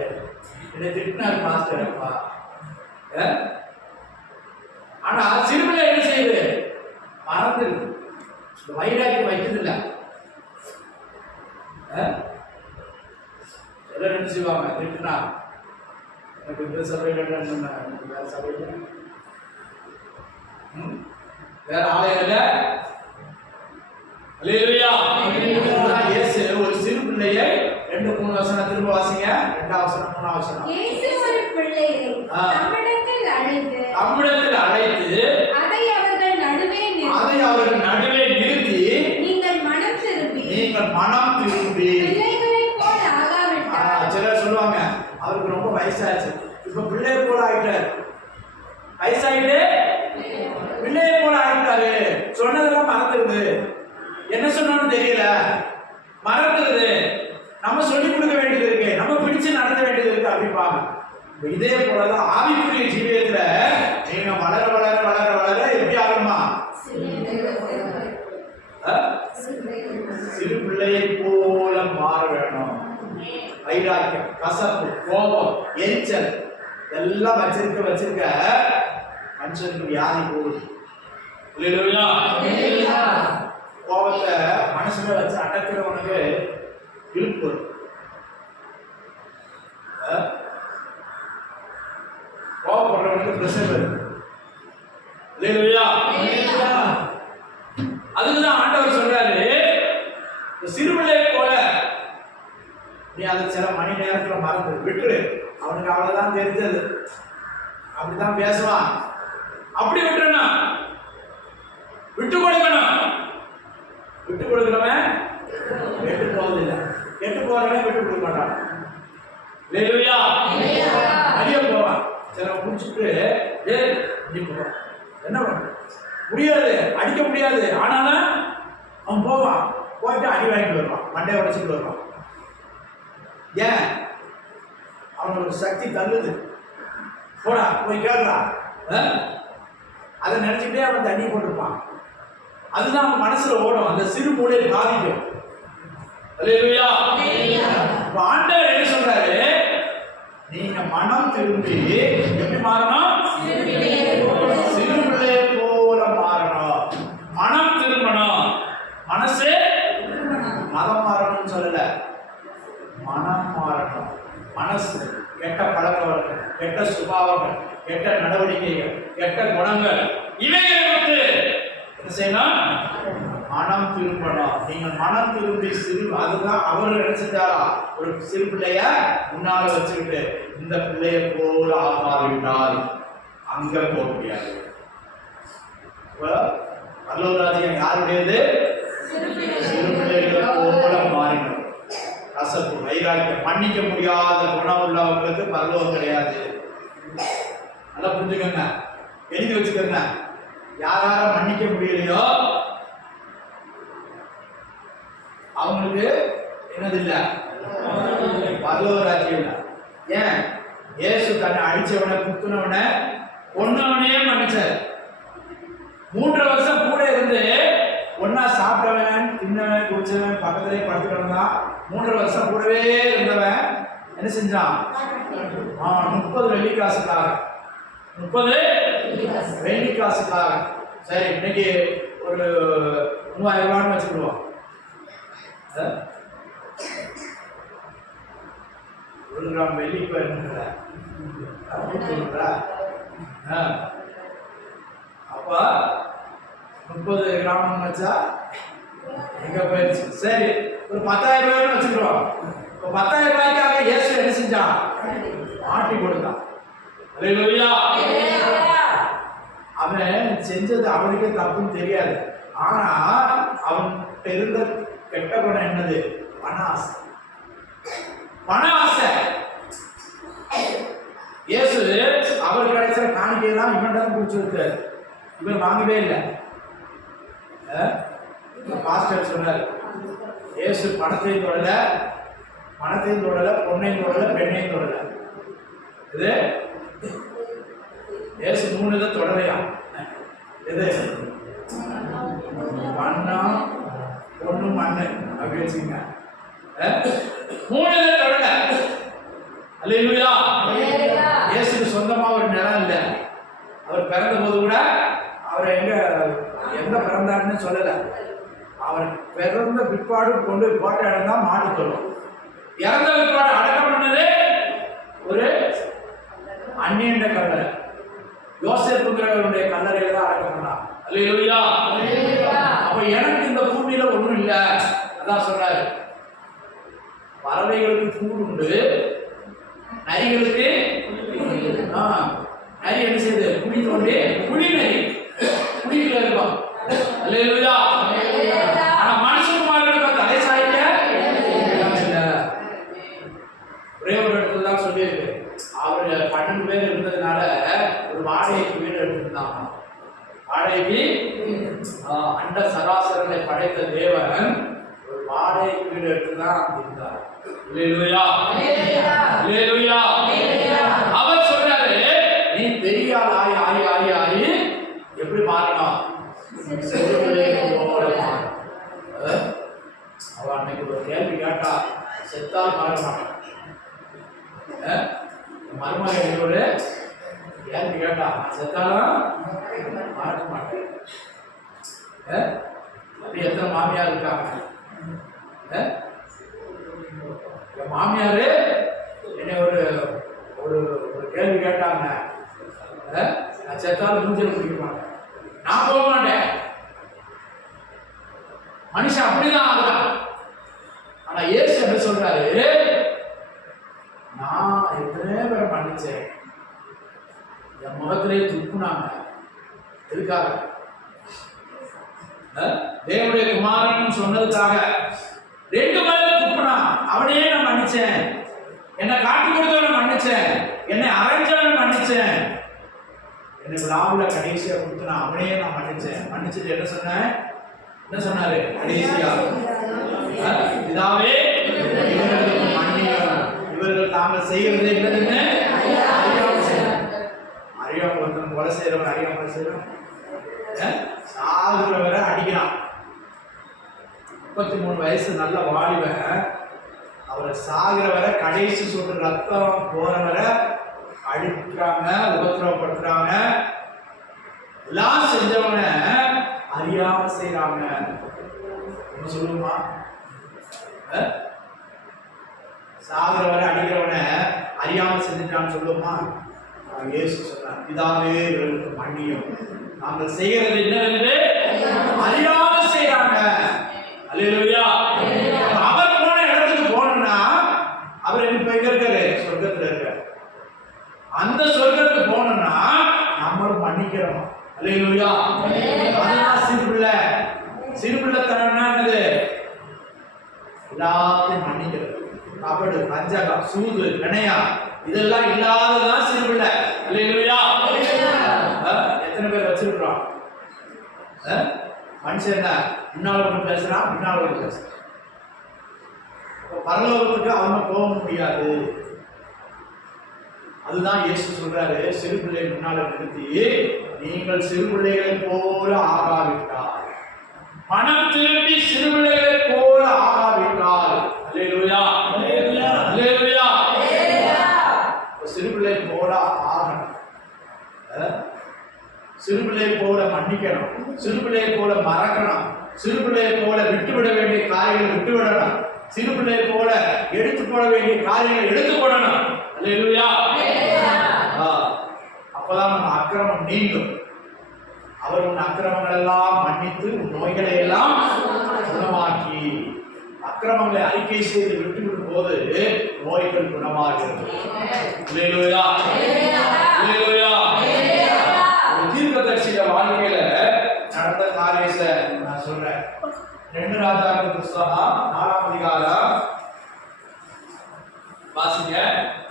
என்னை திட்டினாரு மாஸ்டர் அப்பா. ஆனா சிறுபிள்ளை என்ன செய்யுது? மறந்துடுது, வைராக்கி வைக்கிறது இல்லை. எல்லாம் என்ன செய்வாங்க? திட்டுனா எனக்கு இந்த சபையில் வேற சபையில் வேற ஆலயத்துல இயேசு ஒரு சிறு பிள்ளையை 2-3 வசனம் திரும்ப வாசிங்க. 2ஆம் வசனம் 3ஆம் வசனம். இயேசு ஒரு பிள்ளையை தம்மிடத்தில் அழைத்து அதை அவர்கள் நடுவே நிறுத்தி நீங்கள் மனம் திரும்பி பிள்ளைகளைப் போல ஆகாவிட்டால். சிலர் சொல்லுவாங்க அவருக்கு ரொம்ப வயசாச்சு, இப்ப பிள்ளையை போல ஆயிட்டாரு. வயசாயிட்டு பிள்ளையை போல ஆயிட்டாரு, சொன்னதெல்லாம் மறந்துடுது, என்ன சொன்னாலும் தெரியல, மறந்துடுது, நம்ம சொல்லிக் கொடுக்க வேண்டியது இருக்கு, நம்ம பிடிச்சு நடத்த வேண்டியது இருக்கு அப்படிப்பாங்க. இதே போலதான் ஆவிக்குரிய ஜீவியத்துல நீங்க வளர வளர வளர வளர எப்படி ஆகணுமா? சிறு பிள்ளையை போல மாற வேணும். வைராக்கியம், கசப்பு, கோபம், எரிச்சல் எல்லாம் வச்சிருக்க மனுஷனுக்கு வியாதி போகுது. கோபத்தை மனுஷனை வச்சு அடக்கிறவனுக்கு இழுப்பு. கோபப்படுறவனுக்கு பிரஷர் வருது. அதுக்குதான் ஆண்டவர் சொல்றாரு, சிறுபிள்ளை போல நீ அதை சில மணி நேரத்துல மறந்து விட்டுரு, அவனுக்கு அவ்வளவுதான் தெரிஞ்சது, அப்படிதான் பேசுவான். அப்படி விட்டுறணும், விட்டு கொடுக்கணும். விட்டு கொடுக்கிறவன் கெட்டு போவதில்லை, கெட்டு போறவன் விட்டு கொடுக்க மாட்டான். நிறைய போவான், சில முடிச்சுட்டு என்ன பண்ண முடியாது, அடிக்க முடியாது, ஆனாலும் அவன் போவான், போயிட்டு அடி வாங்கிட்டு வருவான், மண்டையை உடைச்சிட்டு வருவான். ஏன்? அவனோட சக்தி தள்ளுது. போடா போய் கேட்கறா, அதை நினைச்சுட்டே அவன் தண்ணி போட்டுருப்பான். அதுதான் அவன் மனசுல ஓடும், அந்த சிறு மூளை பாதிக்கும். ஆண்டவர் என்ன சொல்றாரு? நீங்க மனம் திரும்பி எப்படி மாறணும்? சிறு பிள்ளையை போல மாறணும். மனம் திரும்பணும். மனசு மதம் மாறணும்னு சொல்லல, மனம் மாறணும். மனசு கெட்ட பழக்கம் கெட்ட சுபாவங்கள், கெட்ட நடவடிக்கைகள், கெட்ட குணங்கள் இவைகளை விட்டு என்ன செய்யணும்? மனம் திரும்பணும். நீங்கள் மனம் திரும்பி அதுதான் அவர் நினைச்சிட்டாரா? ஒரு சிறு பிள்ளைய முன்னால வச்சுக்கிட்டு இந்த பிள்ளைய போல ஆகாவிட்டால் அங்க போக முடியாது. பரலோகராஜ்யம் யாருடையது? சிறு பிள்ளைகளை போல மாறினோம். கசப்பு, வைராக்கியம், மன்னிக்க முடியாத குணம் உள்ளவங்களுக்கு பரலோகம் கிடையாது. நல்லா புரிஞ்சுக்கங்க, எழுதி வச்சுக்கோங்க. யாரால மன்னிக்க முடியலையோ அவங்களுக்கு என்னது இல்ல? பரலோகராஜ்யம் இல்ல. ஏன்? இயேசு தன்னை அடிச்சவனை, குத்துனவனை, கொன்னவனே மன்னிச்சார். 3 வருஷம் கூட இருந்து ஒன்னா சாப்பிட்டவன், தின்னவன், குடிச்சவன், பக்கத்திலே படுத்துக்கிட்டு தான் 3 வருஷம் கூடவே இருந்தவன் என்ன செஞ்சான்? 30 வெள்ளிக்காசுக்காக, 30 வெள்ளிக்காசுக்காக. சரி, இன்னைக்கு ஒரு 3000 ரூபான்னு வச்சுக்கிடுவோம். 1 கிராம் வெள்ளி போயிருந்தா அப்ப 30 கிராம் வச்சா எங்க போயிடுச்சு? சரி, ஒரு 10,000 ரூபாய்னு வச்சுக்கிறோம். இப்போ 10,000 ரூபாய்க்காக இயேசு என்ன செஞ்சான்? மாட்டி கொடுத்தான். அல்லேலூயா. அவன் செஞ்சது அவனுக்கே தப்புன்னு தெரியாது. ஆனா அவன்கிட்ட இருந்த கெட்ட குணம் என்னது? பண ஆசை. பண ஆசை. இயேசு அவர் கிடைச்ச காணிக்கையெல்லாம் இவன்கிட்ட தான் குடிச்சிருக்காரு. இவர் வாங்கவே இல்லை. பாஸ்டர் சொன்னார், இயேசு பணத்தையும் தொடல, பொண்ணையும் தொடல, பெண்ணையும் தொடல. இது இயேசு 3 இதை தொடலையா? இது பணம், பொண்ணு, மண்ணு அப்படி வச்சுங்க. 3 இதை தொடல. அல்லேலூயா. இயேசுக்கு சொந்தமா ஒரு நிலம் இல்லை. அவர் பிறந்த போது கூட அவர் எங்க பிறந்தாருன்னு சொல்லல. அவர் பிறந்த பிற்பாடு கொண்டு போட்ட இடம் தான் மாட்டு தொழுவம். இறந்த பிற்பாடு அடக்கம் பண்ணது ஒரு அந்நியண்ட கல்லறை, யோசேப்புங்கிறவருடைய கல்லறையில தான் அடக்கம் பண்ணார். அல்லேலூயா. அப்ப எனக்கு இந்த பூமியில ஒண்ணும் இல்லை. அதான் சொன்னாரு, பறவைகளுக்கு கூடு உண்டு, நரிகளுக்கு நரி என்ன செய்யுது? குழி தோண்டி, குழி நரி குழிக்குள்ள இருக்கும். அல்லேலூயா. ஆனா மனுஷகுமாரனுக்கு தலை சாய்க்க இல்ல. ஒரே ஒரு இடத்துல தான் சொல்லியிருக்கு. அவர் 12 பேர் இருந்ததுனால ஒரு வாடகைக்கு வீடு எடுத்துருந்தாங்க. வாடகைக்கு அண்ட சராசரனை படைத்த தேவன் ஒரு வாடகைக்கு வீடு எடுத்துதான் இருந்தார். அல்லேலூயா. அல்லேலூயா. அவர் சொல்றாரு, நீ பெரிய ஆள் ஆயி ஆயி ஆயி எப்படி மாறணும்? அவ அன்னைக்கு ஒரு கேள்வி கேட்டா, செத்தால் மாற மாட்டான். மருமகன் ஒரு கேள்வி கேட்டா, செத்தாலும் மாற மாட்டேன். அப்படி எத்தனை மாமியார் இருக்காங்க? என் மாமியாரு என்னை ஒரு ஒரு கேள்வி கேட்டாங்க, நான் செத்தாலும் மூஞ்சில பிடிக்க மாட்டேன், நான் போக மாட்டேன். மனுஷன் அப்படிதான் ஆகுறான். ஆனா இயேசு என்ன சொல்றாரு? நான் எத்தனை பேரை மன்னிச்சேன். என் முகத்திலே துப்புனாங்க. எதுக்காக? தேவனுடைய குமாரன் சொன்னதுக்காக 2 பேரை துப்புனா. அவனையே நான் மன்னிச்சேன். என்னை காட்டி கொடுத்தவனை மன்னிச்சேன். என்னை அரைஞ்சவனை மன்னிச்சேன். என்னை விழாவுல கடைசியா கொடுத்தனா அவனையே நான் மன்னிச்சேன். மன்னிச்சுட்டு என்ன சொன்னேன்? என்ன சொன்னாரு கடைசியா? இதாவே இவர்கள் தாங்கள் செய்கிறது என்னதுன்னு அறியாம ஒருத்தன் கொலை செய்யறவன், அறியாம செய்யறவன் சாகுறவரை அடிக்கிறான். 33 வயசு நல்ல வாலிபன், அவரை சாகுறவரை கடைசி சொட்டு ரத்தம் போறவரை அடிக்கிறாங்க, உபத்திரவப்படுத்துறாங்க. எல்லாம் செஞ்சவன அறியாம செய்யறாங்க. என்ன சொல்லுமா? சாகுறவரை அடிக்கிறவன அறியாமல் செஞ்சுட்டான்னு சொல்லுமா? இயேசு சொன்னார், பிதாவே இவர்களுக்கு மன்னியும், நாங்கள் செய்கிறது என்னவென்று அறியாமல் செய்றாங்க. அல்லேலூயா. அவர் போன இடத்துக்கு போனோம்னா அவர் எங்க இருக்காரு? சொர்க்கத்துல இருக்காரு. அந்த சொர்க்கத்துக்கு போனோம்னா நம்மளும் மன்னிக்கிறோம். அல்லேலூயா. அதுதான் சிறுபிள்ளை. சிறுபிள்ளைத்தனம்னா என்னது? எல்லாத்தையும் மன்னிக்கிறது. கபடு, வஞ்சகம், சூது, வினயம் இதெல்லாம் இல்லாததான் சிறுபிள்ளை. அல்லேலூயா. எத்தனை பேர் வச்சிருக்கிறோம்? மனுஷன் என்ன முன்னால ஒன்று பேசுறான், பின்னால ஒன்று பேசுறான். பரலோகத்துக்கு அவங்க போக முடியாது. அதுதான் இயேசு சொல்றாரு, சிறு பிள்ளை முன்னால நிறுத்தி, நீங்கள் சிறு பிள்ளைகளை போல ஆகாவிட்டால், மனம் திரும்பி சிறு பிள்ளைகளை போல ஆகாவிட்டால், அல்லேலூயா அல்லேலூயா, சிறு பிள்ளை போல ஆகணும். சிறு பிள்ளையை போல மன்னிக்கணும், சிறு பிள்ளையை போல மறக்கணும், சிறு பிள்ளையை போல விட்டுவிட வேண்டிய காரியங்களை விட்டுவிடணும், சிறு பிள்ளையை போல எடுத்து போட வேண்டிய காரியங்களை எடுத்து போடணும். அல்லேலூயா. அப்பதான் நம்ம அக்கிரமம் நீங்கும். அவர் உன் அக்கிரமங்கள் எல்லாம் மன்னித்து உன் நோய்களை எல்லாம் குணமாக்கி, அக்கிரமங்களை அறிக்கை செய்து விட்டுவிடும் போது நோய்கள் குணமாகிறது. அல்லேலூயா அல்லேலூயா. தீர்க்கதரிசிய வாழ்க்கையில நடந்த காரியத்தை நான் சொல்றேன். 2 ராஜாக்கள் புஸ்தகம் 4ஆம் அதிகாரம் வாசிங்க,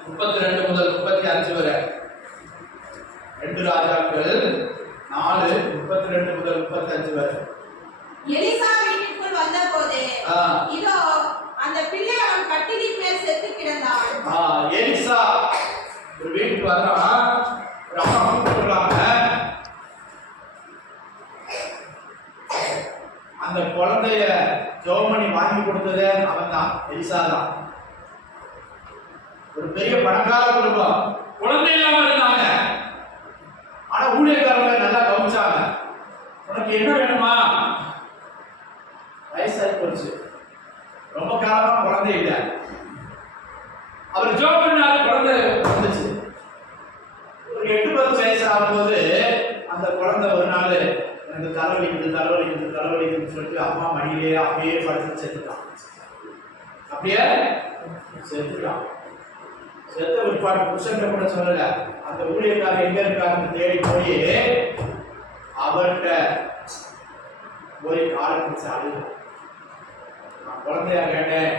32 முதல் 35 வரை. 2 ராஜாக்கள் 4:32 முதல் 35 வரை. எலிசா வீட்டுக்குள் வந்தபோது இதோ அந்த பிள்ளை அவன் கட்டிலின் மேல் செத்து கிடந்தான். எலிசா ஒரு வீட்டுக்கு வர்றான். ஒரு அம்மா கூப்பிடுறாங்க. அந்த குழந்தைய ஜோமணி வாங்கி கொடுத்ததே அவன் தான், எலிசா தான். ஒரு பெரிய பணக்கார குடும்பம், குழந்தை இல்லாம இருந்தாங்க. ஆனா ஊழியக்காரங்க நல்லா கவனிச்சாங்க. உனக்கு என்ன வேணுமா? வயசாகி போச்சு, ரொம்ப காலமா குழந்தை இல்லை. அவர் ஜோம் பண்ணாரு, குழந்தை வந்துச்சு. ஒரு 8-10 வயசு ஆகும்போது அந்த குழந்தை ஒரு நாள் எனக்கு தலைவலிக்குதுன்னு சொல்லிட்டு அம்மா மடியிலேயே அப்படியே படுத்து செத்துட்டான். அப்படியே செத்துட்டான். செத்த விற்பாடு புருஷன் கூட சொல்லல. அந்த ஊழியக்காரர் எங்க இருக்காருன்னு தேடி போய் அவர்கிட்ட போய் காலை பிடிச்சு அழுது, நான் குழந்தையா கேட்டேன்,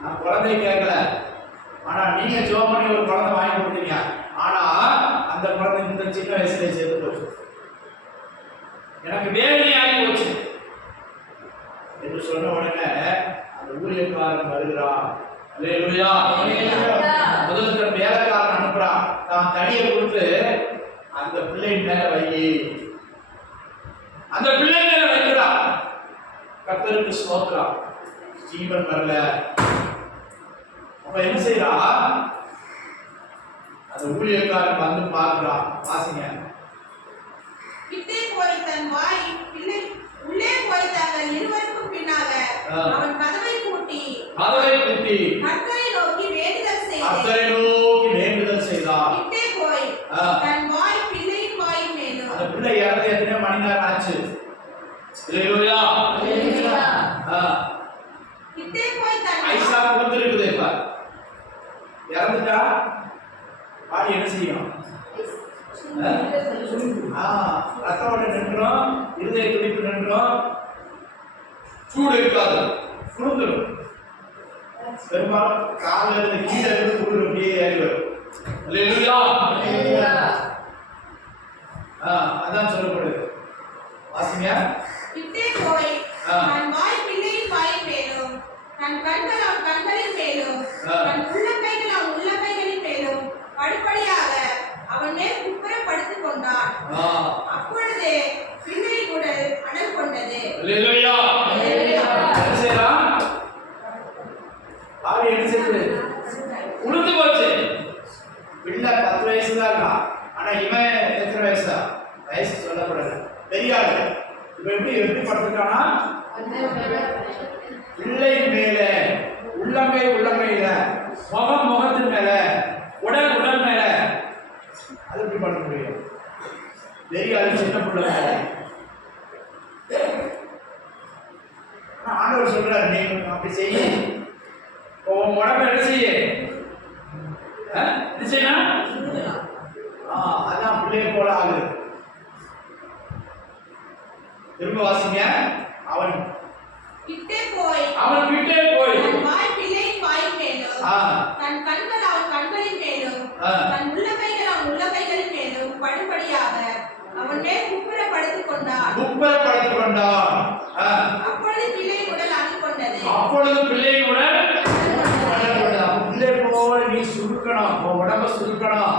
நான் குழந்தைய கேட்கல, ஆனா நீங்க ஜோம் பண்ணி ஒரு குழந்தை வாங்கி கொடுத்தீங்க, ஆனா அந்த குழந்தை இந்த சின்ன வயசுல சேர்த்து போச்சு, எனக்கு வேதனையாகி போச்சு என்று சொன்ன உடனே அந்த ஊழியக்காரன் வருகிறான். அல்லேலூயா. முதல்ல வேலைக்காரன் அனுப்புறான். தான் தடியை கொடுத்து அந்த பிள்ளையின் மேல வை, அந்த பிள்ளை மேல வைக்கிறான். கர்த்தருக்கு ஸ்தோத்திரம். ஜீவன் வரல. அப்ப என்ன செய்யறா? அந்த ஊழியக்காரன் வந்து பார்க்கிறான். வாசிங்க. கிட்டே போய் தன் வாய் பிள்ளை உள்ளே போய் தங்கள் இருவருக்கும் பின்னாக அவன் கதவை பூட்டி கர்த்தரை நோக்கி வேண்டுதல் செய்தார். கிட்டே போய் தன் வாய் பிள்ளையின் வாயின் மேலும். அந்த பிள்ளை இறந்து எத்தனை மணி நேரம் ஆச்சு? அல்லேலூயா. கிட்டே போய் தன் ஐசா கொடுத்திருக்குது. இப்ப இறந்துட்டா பாடி என்ன செய்யும்? ரத்த ஓட்டம் நின்றோம், இருதய துடிப்பு நின்றோம், சூடு இருக்காது, குளிர்ந்துடும். பெரும்பாலும் காலில் இருந்து கீழே இருந்து குளிர் அப்படியே ஏறி வரும். அல்லேலூயா. அதான் சொல்லப்படுது. வாசிங்க. கிட்டே போய் தன் வாய் பிள்ளையின் வாயின் மேலும், தன் கண்கள் அவன் கண்களின் மேலும், தன் உள்ளங்கைகள் அவன் உள்ளங்கைகளின் மேலும் படிப்படியாக அவன் மேல் குப்புற படுத்துக் கொண்டான். அப்பொழுது பிள்ளையின் உடல் அனல் கொண்டது. அல்லேலூயா. என்ன செய்யலாம்? பாவி என்ன செய்யுது? உளுந்து போச்சு. பிள்ளை 10 வயசு தான் இருக்கான். ஆனா இவன் எத்தனை வயசா? வயசு சொல்லப்படல. பெரியாள். இப்ப எப்படி படுத்துட்டானா? பிள்ளையின் மேல, உள்ளங்கையில, முகத்தின் மேல எப்படி பண்ண முடியும்? தெரியாது, சின்ன பிள்ளை. ஆண்டவர் சொல்றாரு, நீ அப்படி செய்ய உன் உடம்பு என்ன செய்ய என்ன செய்யணும்? அதான் பிள்ளைய போல ஆகுது. திரும்ப வாசிங்க. அவன் விட்டே போய் தன் வாய் பிள்ளையின் வாயின் மேலும் தன் கண்கள் அவன் கண்களின் மேலும் தன் உள்ளங்கைகள் அவன் உள்ளங்கைகளின் மேலும் படுபடியாக அவன் மேல் குப்புற படுத்துக் கொண்டான். அப்பொழுது பிள்ளையின் உடல் அணு கொண்டது. பிள்ளை போல நீ சுருக்கணும், உடம்ப சுருக்கணும்.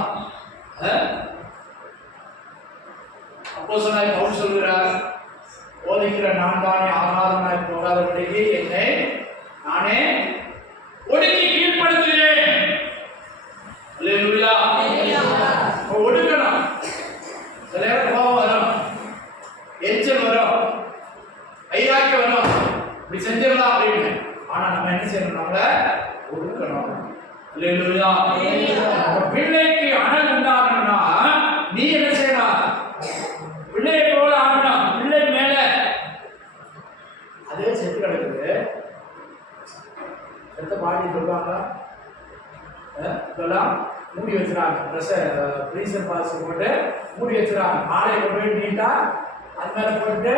அப்போஸ்தலனாகிய பவுல் சொல்கிறார், போதிக்கிற நான் தானே ஆகாரமாய் போகாதபடிக்கு என்னை நானே ஒடுக்கி கீழ்ப்படுத்துகிறேன். அல்லேலூயா. ஒடுக்கணும். சில நேரம் கோபம் வரும், எரிச்சல் வரும், வைராக்கியம் வரும், இப்படி செஞ்சிடலாம் அப்படின்னு. ஆனா நம்ம என்ன செய்யணும்? நம்மள ஒடுக்கணும். அல்லேலூயா. பிள்ளைக்கு அனல் உண்டாகணும்னா நீ என்ன செய்யணும்? பிள்ளையை போல ஆகணும். பிள்ளை மேல அதே செத்து கிடக்குது. செத்த பாட்டி சொல்லுவாங்க, இதெல்லாம் மூடி வச்சுறாங்க. ஃப்ரீசர் பாக்ஸ் போட்டு மூடி வச்சுறாங்க. ஆலையை கொண்டு போய் நீட்டா அது மேலே போட்டு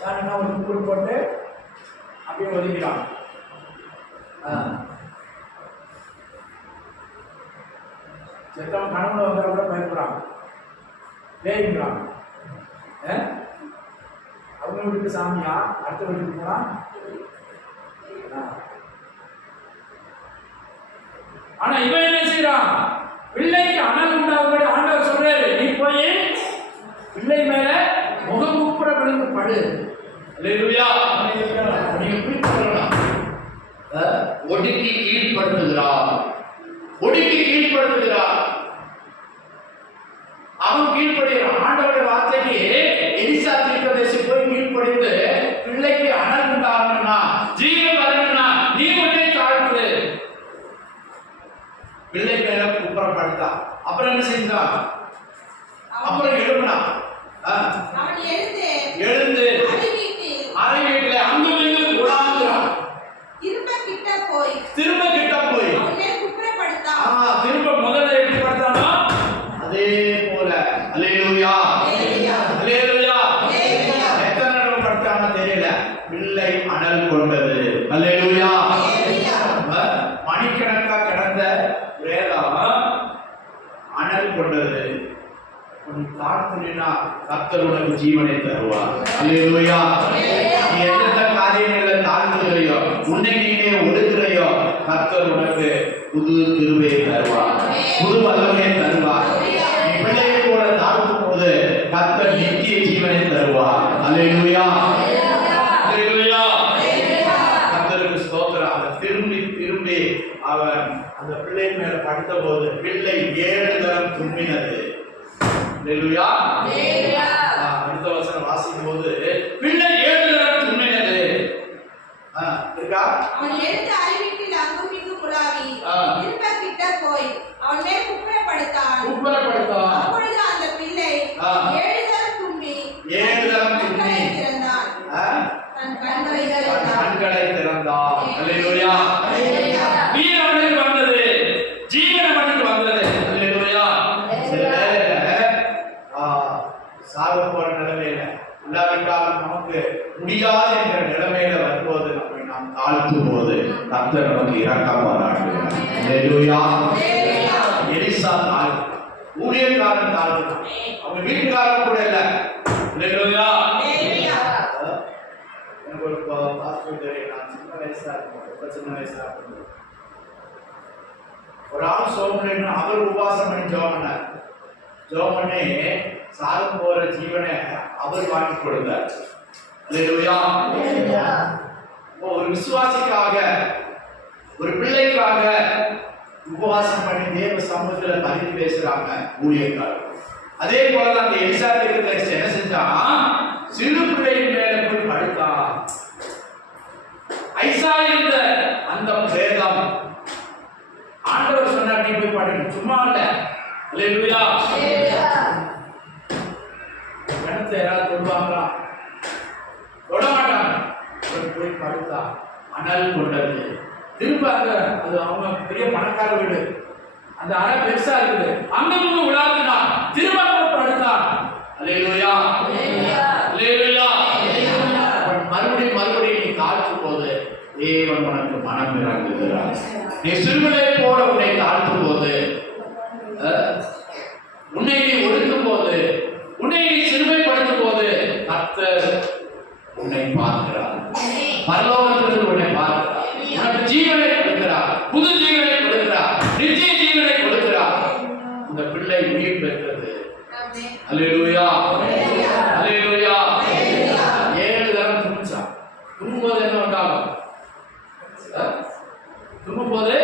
சாணினா ஒரு கூழ் போட்டு அப்படியே ஒதுக்கிறாங்க. செத்தவன் கனவுல வந்தால் கூட பயப்படுறாங்க, வேகிறாங்க. அவங்க வீட்டுக்கு சாமியா, அடுத்த வீட்டுக்கு போனா ஆனா இவன் என்ன செய்யறான்? பிள்ளைக்கு அனல் உண்டாகும்படி ஆண்டவர் சொல்றாரு, நீ போய் பிள்ளை மேல முகமுப்புற விழுந்து படு. அல்லேலூயா. நீங்க எப்படி பண்ணலாம்? ஒடுக்கி கீழ்ப்படுத்துகிறார். அவன் கீழ்ப்படுகிறான். ஆண்டவருடைய வார்த்தைக்கு எலிசா தீர்க்கதரிசி போய் கீழ்ப்படிந்து பிள்ளைக்கு அனல் உண்டாகணும்னா, ஜீவன் வரணும்னா நீ ஒன்றே தாழ்த்து. பிள்ளை மேல குப்புறப்படுத்தான். அப்புறம் என்ன செஞ்சான்? அப்புறம் எழுப்பினான். எழுந்து அறை வீட்டுல அங்கு உலாங்குறான். திரும்ப கிட்ட போய் திரும்ப முதல்ல எப்படி படுத்தானோ அதே போல. அல்லேலூயா. எத்தனை நேரம் படுத்தானோ தெரியல, பிள்ளை அனல் கொண்டது. அல்லேலூயா. மணிக்கணக்கா கிடந்த வேதம் அனல் கொண்டது. தாழ்த்துனா கர்த்தர் உனக்கு ஜீவனை தருவார். அல்லேலூயா. நீ எந்த காரியங்களை தாழ்த்துறையோ, உன்னை நீனே ஒடுக்குறையோ, கர்த்தர் உனக்கு புது கிருபையை தருவார், புது வல்லமையை தருவார். நீ பிள்ளையை போல தாழ்த்தும் போது கர்த்தர் நித்திய ஜீவனை தருவார். அல்லேலூயா. கர்த்தருக்கு ஸ்தோத்திரம். அவன் திரும்பி அவன் அந்த பிள்ளை மேல படுத்த போது பிள்ளை 7 தரம் தும்மினது. அல்லேலூயா. அடுத்த வசனம் வாசிக்கும் போது பிள்ளை 7 தரம் தும்மினது. இருக்கா? அவன் எழுந்து அறிவிப்பில் அங்கும் இங்கும் உலாவி திரும்ப கிட்ட போய் அவன் மேல் குப்புறப்படுத்தான். அப்பொழுது அந்த பிள்ளை 7 தரம் தும்பி திறந்தான். தன் கண்களை திறந்தான். அல்லேலூயா. வீரம் அவனுக்கு வந்தது, ஜீவனம் அவனுக்கு வந்தது. அல்லேலூயா. சில சாக போற நிலைமையில இல்லாவிட்டாலும் நமக்கு முடியாது என்ற நிலைமையில வரும்போது நம்மை நாம் தாழ்த்தும் போது கர்த்தர் நமக்கு இரக்கம் பாராட்டுகிறார். அல்லேலூயா. எலிசா ஊழியக்காரன் தாழ்த்துறான், அவங்க வீட்டுக்காரன் கூட இல்ல. அல்லேலூயா. எனக்கு ஒரு பாஸ்டர் தெரியும். நான் சின்ன வயசா இருக்கும், ஒரு ஆள் சோமன் அவர் உபாசம் பண்ணி ஜெபம் பண்ணி சாகும் போற ஜீவனை அவர் வாங்கி கொடுத்தார். அல்லேலூயா. ஒரு விசுவாசிக்காக, ஒரு பிள்ளைக்காக உபவாசம் பண்ணி தேவ சமூகத்துல பகிர்ந்து பேசுறாங்க ஊழியக்காரர். அதே போலதான் அந்த எலிசா தீர்க்கதரிசி என்ன செஞ்சான்? சிறு பிள்ளையின் மேல போய் படுத்தான். ஐசா இருந்த அந்த வேதம் ஆண்டவர் சொன்னார், நீ போய் படுக்க. சும்மா இல்ல, அல்லேலூயா. கணத்தை யாராவது தொடுவாங்களா? தொட மாட்டாங்க. போய் படுத்தா அனல் கொண்டது. திரும்ப அங்க அது அவங்க பெரிய பணக்கார வீடு, அந்த அறை பெருசா இருக்குது, அங்க வந்து விழாத்துனா திரும்ப படுத்தான். அல்லேலூயா, அல்லேலூயா. மறுபடியும் நீ தாழ்த்தும் போது தேவன் உனக்கு மனம் இறங்குகிறார். நீ சிறுவனை போல உன்னை தாழ்த்தும் போது, உன்னை நீ ஒடுக்கும் போது, உன்னை நீ சிறுமைப்படுத்தும் போது கர்த்தர் உன்னை பார்க்கிறார். பரலோகத்திலிருந்து உன்னை பார்க்கிறார். உனக்கு ஜீவனை கொடுக்கிறார், புது ஜீவனை கொடுக்கிறார், நித்திய ஜீவனை கொடுக்கிறார். இந்த பிள்ளை உயிர் பெற்றது. அல்லேலூயா, அல்லேலூயா. 7 தரம் துணிச்சான். துணும்போது என்ன உண்டாகும்? துணும்போது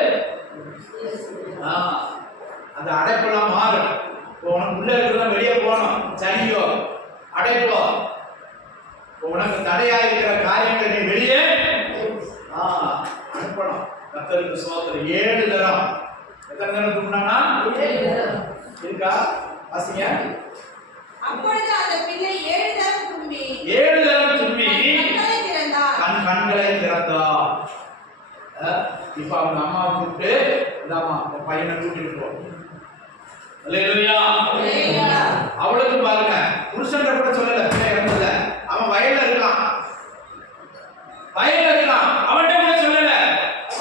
அந்த அடைப்பெல்லாம் மாறும். உனக்கு உள்ள இருக்கிறதா வெளியே போகணும். சரியோ அடைப்போ, உனக்கு தடையா இருக்கிற காரியங்களை நீ வெளியே அனுப்பணும். கர்த்தருக்கு ஸ்தோத்திரம். 7 தரம். எத்தனை தரம் தும்னானா? 7 தரம். இருக்கா? வாசிங்க. அப்பொழுது அந்த பிள்ளை 7 தரம் தும்மி கண்களை திறந்தார். இப்ப அவங்க அம்மா கூப்பிட்டு, இந்தாமா இந்த பையனை கூட்டிட்டு போ. அல்லேலூயா. அவளுக்கு பாருங்க, புருஷன் கூட சொல்லல, பிள்ளை இறந்தல, அவன் வயல்ல இருக்கான், அவன்கிட்ட கூட சொல்லல.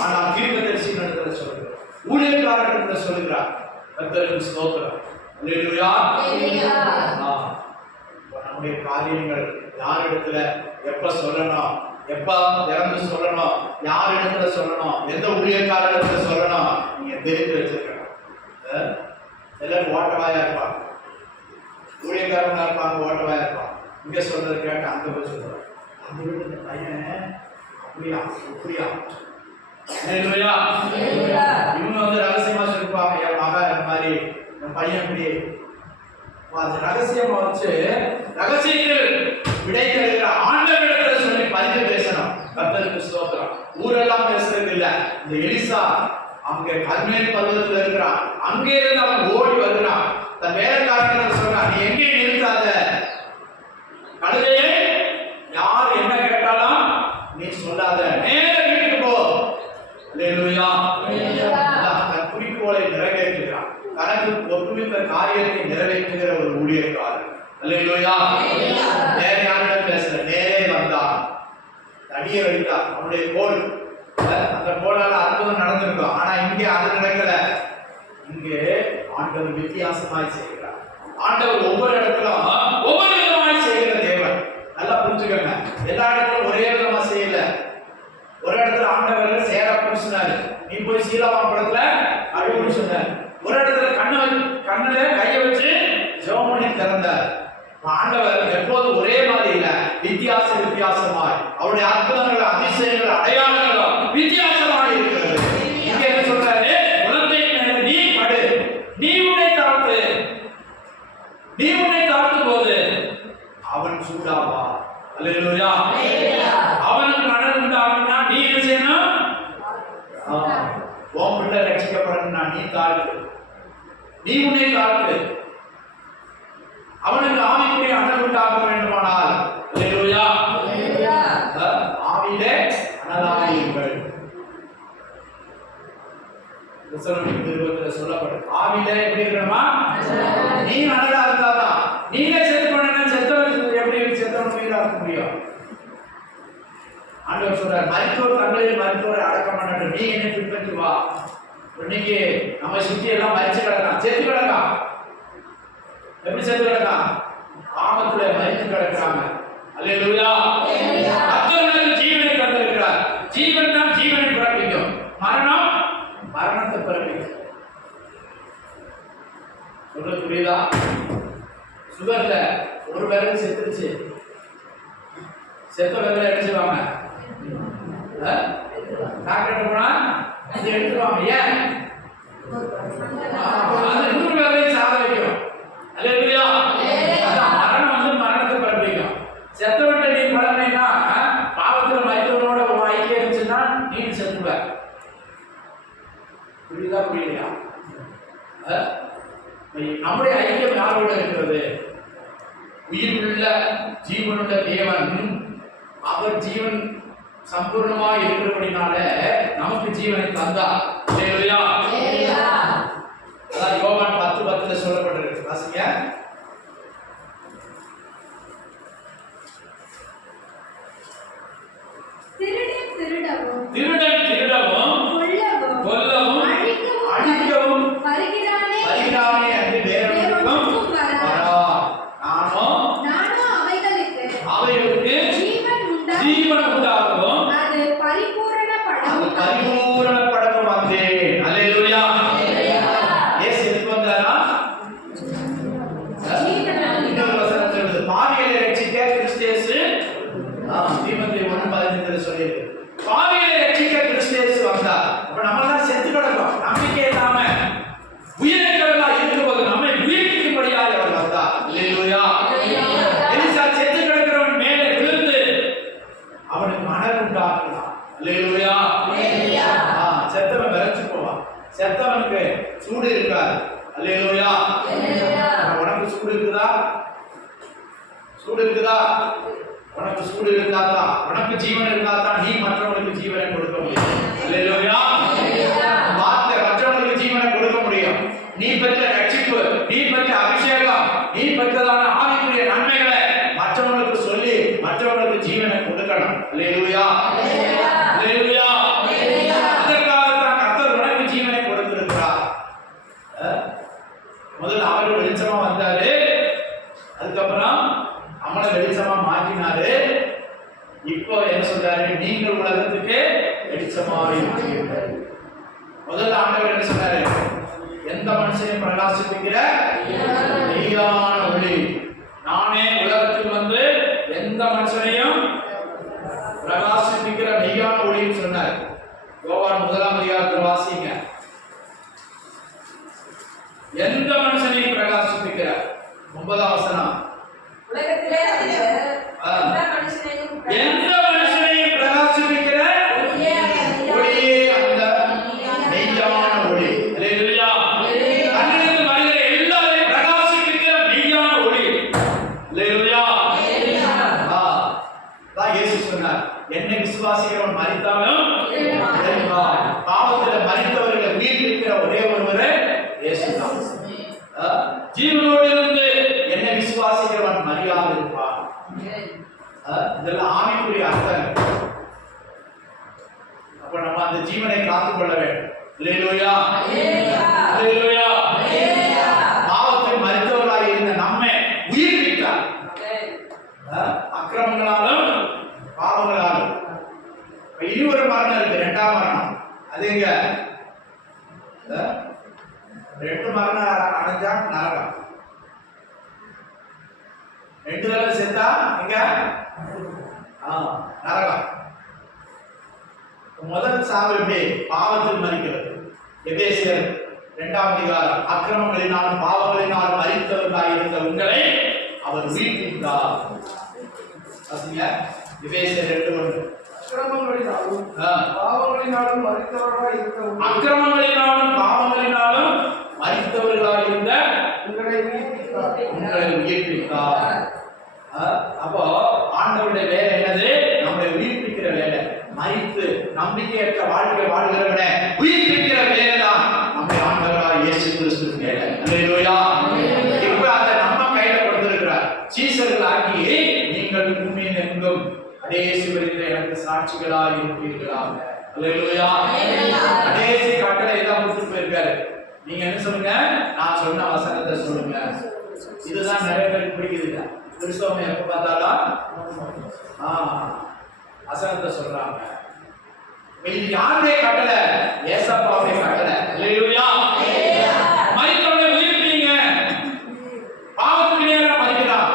ஆனா தீர்க்கதரிசி நடத்துல சொல்லுங்க, ஊழியக்காரர்கிட்ட சொல்லுகிறார். கர்த்தருக்கு ஸ்தோத்திரம். அல்லேலூயா. நம்முடைய காரியங்கள் யாரிடத்துல எப்ப சொல்லணும், எப்ப இறந்து சொல்லணும், யார் இடத்துல சொல்லணும், எந்த ஊழியக்கார இடத்துல சொல்லணும், நீங்க தெரிஞ்சு வச்சிருக்கணும். எல்லாரும் ஓட்டவாயா இருப்பாங்க, ஊழியக்காரனா இருப்பாங்க, ஓட்டவாயா இருப்பாங்க. இங்க சொல்றது கேட்டு அங்க போய் சொல்றாங்க, அந்த வீட்டு பையன் அப்படியா இப்படியா. இவங்க வந்து ரகசியமா சொல்லிருப்பாங்க, என் மகன் இந்த மாதிரி, என் பையன் இப்படி. அது ரகசியமா வச்சு ரகசியத்தில் விடை தருகிற ஆண்டவரிடத்துல சொல்லி பதிவு பேசணும். கர்த்தருக்கு ஸ்தோத்திரம். ஊரெல்லாம் பேசுறது இல்ல. இந்த எலிசா அங்க கர்மேல் பர்வதத்துல இருக்கிறான், அங்கே இருந்து அவன் ஓடி வருகிறான். தன் வேலைக்காரர்கள் சொல்றான், நீ எங்கே நிறுத்தாத, கழுதையை யார் என்ன கேட்டாலும் நீ சொல்லாத, நேர வீட்டுக்கு போ. அல்லேலூயா. தன் குறிக்கோளை நிறைவேற்றுகிறான். தனக்கு ஒப்புமித்த காரியத்தை நிறைவேற்றுகிற ஒரு ஊழியக்காரர். அல்லேலூயா. நேரே யாரிடம் பேசல, நேரே வந்தான், தடியை வைத்தான். அவனுடைய கோல், அந்த கோலால அற்புதம் நடந்திருக்கும். ஆனா இங்கே அது நடக்கல. இங்கே ஆண்டவர் வித்தியாசமாய் செய்கிறார். ஆண்டவர் ஒவ்வொரு இடத்திலும் ஒவ்வொரு விதமாய் செய்கிற தேவன். நல்லா புரிஞ்சுக்கங்க. எல்லா இடத்திலும் ஒரே விதமா செய்யல. ஒரு இடத்துல ஆண்டவர் சேரப்புன்னு சொன்னாரு, நீ போய் சீலாவாம்பழத்துல அழுவுன்னு சொன்னார். ஒரு இடத்துல கண்ணுல கையை வச்சு ஜெபம் பண்ணி திறந்தார். ஆண்டவர் எப்போது ஒரே மாதிரி இல்ல, வித்தியாசமாய் அவருடைய அற்புதங்கள், அதிசயங்கள், அடையாளங்களும் வித்தியாசமாய் இருக்கிறது. இங்க என்ன சொல்றாரு? குழந்தை நீ படு, நீ உன்னை தாழ்த்தும் போது அவன் சூடாவா. அல்லேலூயா. அவனுக்கு மனம் உண்டாகணும்னா நீ என்ன செய்யணும்? உன் பிள்ளை ரட்சிக்கப்படணும்னா நீ தாழ்த்து, நீ உன்னை தாழ்த்து. அவனுக்கு ஆவிக்குரிய அனல் உண்டாக வேண்டுமானால், அல்லேலூயா, ஆவியிலே அனலாயிருங்கள். சொல்லப்படும் ஆவியிலே எப்படி இருக்கணுமா? நீ அனலா இருந்தாதான். நீங்க செத்து பண்ணணும், செத்தவன் எப்படி செத்தவன் உயிரா இருக்க முடியும்? ஆண்டவர் சொல்றார், மருத்துவர் தங்களில் மருத்துவரை அடக்கம் பண்ணட்டும், நீ என்ன பின்பற்றி வா. இன்னைக்கு நம்ம சுத்தி எல்லாம் மரிச்சு கிடக்கான், செத்து கிடக்கான். எப்படி செத்து கிடக்கான்? பாவத்துல மரித்து கிடக்கிறாங்க. அல்லேலூயா. கர்த்தருக்கு ஜீவனை தந்திருக்கிறார். ஜீவன் தான் ஜீவனை பிறப்பிக்கும், மரணம் மரணத்தை பிறப்பிக்கும். சொல்றது புரியுதா? சுகர்ல ஒரு விரல் செத்துருச்சு, செத்த விரல என்ன செய்வாங்க? டாக்டர் போனா அதை எடுத்துருவாங்க. ஏன்? அந்த 100 விரலையும் சாக வைக்கும். அல்லேலூயா. மரணம் வந்து மரணத்தை பிறப்பிக்கும். செத்தவன்ட்ட நீ பழகினா, பாவத்துல மருத்துவனோட ஐக்கியம் இருந்துச்சுன்னா நீ செத்துவ. புரியுதா புரியலையா? நம்முடைய ஐக்கியம் யாரோட இருக்கிறது? உயிருள்ள ஜீவனுள்ள தேவன், அவர் ஜீவன் சம்பூர்ணமா இருக்கிறபடினால நமக்கு ஜீவனை தந்தார். அல்லேலூயா. அதான் யோவான் 10:10 சொல்லப்பட்டிருக்கு. வாசிங்க. திருடவும் கொல்லவும் அழிக்கவும் வருகிறானே என்று வேறொன்றுக்கும் வரார். நானோ அவைகளுக்கு ஜீவன் உண்டாகவும் அது பரிபூரணப்படவும் வந்தேன். அல்லேலூயா. இயேசு எதுக்கு வந்தாரா? இன்னொரு வசனம் சொல்லுது, பாவிகளை ரட்சிக்க கிறிஸ்து இயேசு தீமோத்தேயு 1:15 சொல்லியிருக்கு. பாவிகளை ரட்சிக்க கிறிஸ்து இயேசு வந்தார். அப்ப நம்ம எல்லாம் செத்து கிடக்கோம், நம்பிக்கை இல்லாம உயிரற்றவர்களா இருக்கும்போது நம்மை உயிர்ப்பிக்கும்படியாக அவர் வந்தார். அல்லேலூயா. எலிசா செத்து கிடக்கிறவன் மேலே விழுந்து அவனுக்கு மணல் உண்டாக்கினார். அல்லேலூயா. செத்தவன் விரைச்சு போவான், செத்தவனுக்கு சூடு இருக்காது. அல்லேலூயா. உனக்கு சூடு இருக்குதா? சூடு இருக்குதா? உனக்கு சூடு இருந்தாதான், உனக்கு ஜீவன் இருந்தாதான் நீ மற்றவங்களுக்கு ஜீவனை கொடுக்க முடியும். அல்லேலூயா. வார்த்தை மற்றவங்களுக்கு ஜீவனை கொடுக்க முடியும். நீ பெற்ற ரட்சிப்பு, நீ பெற்ற அபிஷேகம், நீ பெற்றதான ஆவிக்குரிய நன்மைகளை மற்றவங்களுக்கு சொல்லி மற்றவங்களுக்கு ஜீவனை கொடுக்கணும். அல்லேலூயா. அல்லேலூயா. அதற்காக தான் கர்த்தர் உனக்கு ஜீவனை கொடுத்திருக்கிறார். முதல்ல அவர் வெளிச்சமா வந்தாரு, அதுக்கப்புறம் நம்மளை வெளிச்சமா மாற்றினாரு. இப்போ என்ன சொல்றாரு? நீங்கள் உலகத்துக்கு வெளிச்சமாக இருக்கிறீர்கள். முதல்ல ஆண்டவர் என்ன சொன்னாரு? எந்த மனுஷனையும் பிரகாசிப்பிக்கிற மெய்யான ஒளி நானே உலகத்தில் வந்து எந்த மனுஷனையும் பிரகாசிப்பிக்கிற மெய்யான ஒளின்னு சொன்னார். யோவான் 1:அதிகாரத்தில் வாசிங்க. எந்த மனுஷனையும் பிரகாசிப்பிக்கிற 9ஆம் வசனம். எந்த மனுஷனையும் பிரகாசிப்பிக்கிற ஒளியே அந்த மெய்யான ஒளி. அல்லேலூயா. கண்ணிலிருந்து வருகிற எல்லாரையும் பிரகாசிப்பிக்கிற மெய்யான ஒளி. அல்லேலூயா. இயேசு சொன்னார், என்னை விசுவாசிக்கிறவன் மரித்தாலும் பாவத்தில் மரித்தவர்களை உயிர்ப்பிக்கிற ஒரே ஒருவரே இயேசுதான். ஜீவனோடு இருந்து என்னை விசுவாசிக்கிறவன் மரியாதை இருப்பான். இதெல்லாம் ஆவிக்குரிய அர்த்தம். அப்ப நம்ம அந்த ஜீவனை காத்துக்கொள்ள வேண்டும். அல்லேலூயா. அல்லேலூயா. பாவத்தில் மரித்தவர்களாக இருந்த நம்மை உயிர்ப்பித்தார். அக்கிரமங்களாலும் பாவங்களாலும். இனி ஒரு மரணம் இருக்கு, 2ஆம் மரணம். அது எங்க? 2 மரணம் அடைஞ்சா நரகம். 2 தடவை செத்தா எங்க? நரகம். முதல் சாவு எப்படி? பாவத்தில் மரிக்கிறது. எபேசியர் 2ஆம் அதிகாரம். அக்கிரமங்களினாலும் பாவங்களினாலும் மரித்தவர்களாக இருந்த உங்களை அவர் உயிர்ப்பித்தார். எபேசியர் 2:1. அக்கிரமங்களினாலும் பாவங்களினாலும் மரித்தவர்களாய் இருந்த உங்களை உயிர்ப்பித்தார். அப்போ ஆண்டவருடைய வேலை என்னது? நம்மளை உயிர்ப்பிக்கிற வேலை. மரித்து நம்பிக்கையற்ற வாழ்க்கை வாழ்கிறவனை உயிர்ப்பிக்கிற வேலை தான் நம்முடைய ஆண்டவராக இயேசு கிறிஸ்து வேலை. அல்லேலூயா. இப்ப அதை நம்ம கையில கொடுத்திருக்கிறார். சீசர்களாக்கி நீங்கள் பூமியில் எங்கும் கடைசி வரையில் எனக்கு சாட்சிகளாக இருப்பீர்களாக. அல்லேலூயா. கடைசி கட்டளை தான் கொடுத்து போயிருக்காரு. நீங்க என்ன சொல்லுங்க? நான் சொன்ன வசனத்தை சொல்லுங்க. இதுதான் நிறைய பேருக்கு பிடிக்குது. கிறிஸ்தவம் எப்ப பார்த்தாலும் வசனத்தை சொல்றாங்க. இது யாருடைய கட்டளை? ஏசப்பாவுடைய கட்டளை. அல்லேலூயா. மரித்தவனை உயிர்ப்பிங்க. பாவத்துக்கு நேரா மரிக்கிறான்.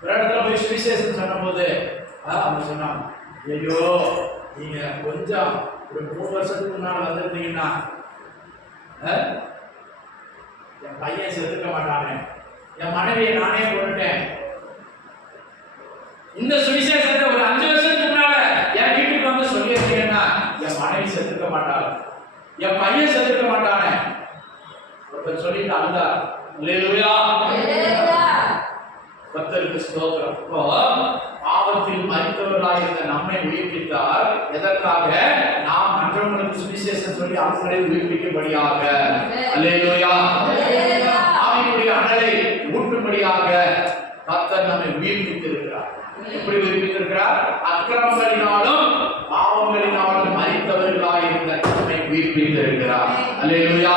ஒரு இடத்துல போய் சுவிசேஷம் சொன்னபோது அவங்க சொன்னாங்க, ஐயோ நீங்க கொஞ்சம் ஒரு 3 வருஷத்துக்கு முன்னாடி வந்திருந்தீங்கன்னா என் பையன் செத்துக்க மாட்டானே, என் மனைவியை நானே கொண்டுட்டேன். இந்த சுவிசேஷத்தை ஒரு 5 வருஷத்துக்கு முன்னால என் வீட்டுக்கு வந்து சொல்லியிருக்கீங்கன்னா என் மனைவி செத்துக்க மாட்டாள், என் பையன் செத்துக்க மாட்டானே. ஒருத்தர் சொல்லிட்டு அழுதார். அல்லேலூயா. கர்த்தருக்கு ஸ்தோத்திரம். இப்போ பாவத்தில் மரித்தவர்களாயிருந்த நம்மை உயிர்ப்பித்தார். எதற்காக? நாம் மற்றவர்களுக்கு சுவிசேஷம் சொல்லி அவர்களை உயிர்ப்பிக்கும்படியாக. அல்லேலூயா. ஆவிக்குரிய அனலை ஊட்டும்படியாக கர்த்தர் நம்மை உயிர்ப்பித்திருக்கிறார். எப்படி உயிர்ப்பித்திருக்கிறார்? அக்கிரமங்களினாலும் பாவங்களினாலும் மரித்தவர்களாயிருந்த நம்மை உயிர்ப்பித்திருக்கிறார். அல்லேலூயா.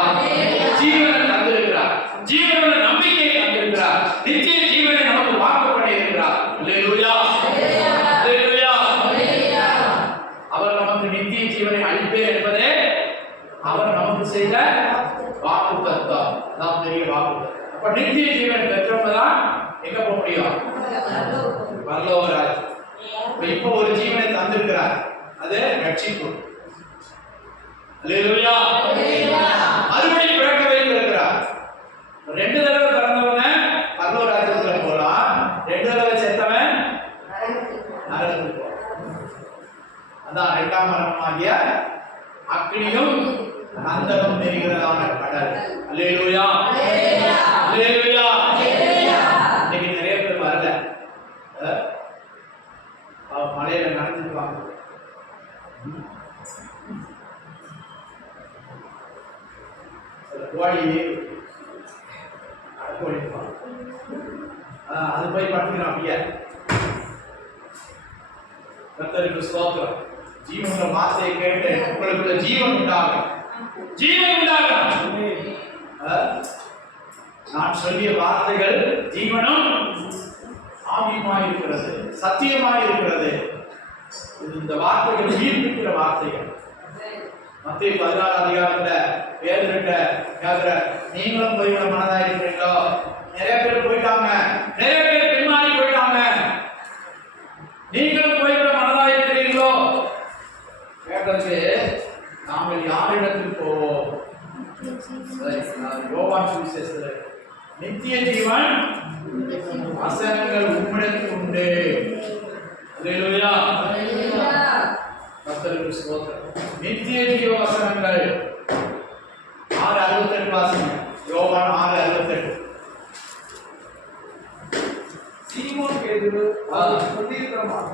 ஜீவனை தந்திருக்கிறார். ஜீவனுள்ள நம்பிக்கையை தந்திருக்கிறார். நித்திய ஜீவனை நமக்கு வாக்கு பண்ணியிருக்கிறார். அல்லேலூயா. அல்லேலூயா. அவர் நமக்கு நித்திய ஜீவனை அளிப்பேன் என்பதே அவர் நமக்கு செய்த வாக்குத்தத்தம். நாம் பெரிய வாக்குத்தத்தம். அப்ப நித்திய ஜீவன் பெற்றவங்க தான் எங்க போக முடியும்? பரலோக ராஜ்யம். இப்போ ஒரு ஜீவனை தந்திருக்கிறார். அது ரட்சிப்பு. அல்லேலூயா. மறுபடியும் பிறக்க வைத்திருக்கிறார். 2 தடவை பிறந்தவன் பரலோக ராஜ்யத்துல போறான். 2 தடவை செத்தவன் நரகத்துக்கு போறான். அதான் 2ஆம் மரணமாகிய அக்னியும் அந்தகம் தெரிகிறதான கடல். அல்லேலூயா. அல்லேலூயா. இன்னைக்கு நிறைய பேர் வரல. மலையில நடந்துருப்பாங்க. கோழி அது போய் படுத்துக்கிறான். அப்படியே கர்த்தருக்கு ஸ்தோத்திரம். ஜீவனுள்ள வார்த்தையை கேட்டு உங்களுக்குள்ள ஜீவன் உண்டாகும். ஜீவன் உண்டாகும். நான் சொல்லிய வார்த்தைகள் ஜீவனும் ஆவியுமாய் இருக்கிறது, சத்தியமாய் இருக்கிறது. இந்த வார்த்தைகள் உயிர்ப்பிக்கிற வார்த்தைகள். மத்திய 16 அதிகாரத்துல பேதுருட்ட கேக்குற, நீங்களும் போய் மனதா இருக்கிறீங்களோ? நிறைய பேர் போயிட்டாங்க, நிறைய பேர் பின்மாறி போயிட்டாங்க. நீங்களும் போய் மனதா இருக்கிறீங்களோ? கேட்டதுக்கு நாங்கள் யாரிடத்தில் போவோம்? யோவான் சுவிசேஷத்துல நித்திய ஜீவன் வசனங்கள் உம்மிடத்தில் உண்டு. அல்லேலூயா. கர்த்தருக்கு ஸ்தோத்திரம். நித்திய ஜீவ வசனங்கள் 6:68 வாசிங்க. யோவான் 6:68. சீமோன் பேதுரு சொல்லியிருக்கிறமாக,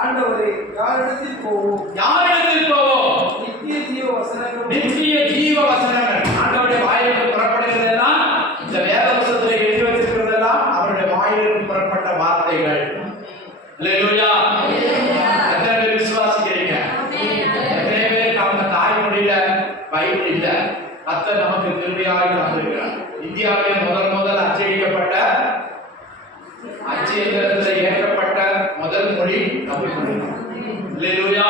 ஆண்டவரே யாரிடத்தில் போவோம்? யாரிடத்தில் போவோம்? நித்திய ஜீவ வசனங்கள். நித்திய ஜீவ வசனங்கள் ஆண்டவருடைய வாயிலிருந்து புறப்படுகிறதெல்லாம், இந்த வேத புத்தகத்தில் எழுதி வச்சிருக்கிறதெல்லாம் அவருடைய வாயிலிருந்து புறப்பட்ட வார்த்தைகள். அல்லேலூயா. எத்தனை பேர் விசுவாசிக்கிறீங்க? எத்தனை பேருக்கு அவங்க தாய்மொழியில பைபிள் இல்ல? கர்த்தர் நமக்கு கிருபையாக தந்திருக்கிறார். இந்தியாவிலே முதல் அச்சடிக்கப்பட்ட அச்சு எந்திரத்தில் ஏற்றப்பட்ட முதல் மொழி தமிழ் மொழி. அல்லேலூயா.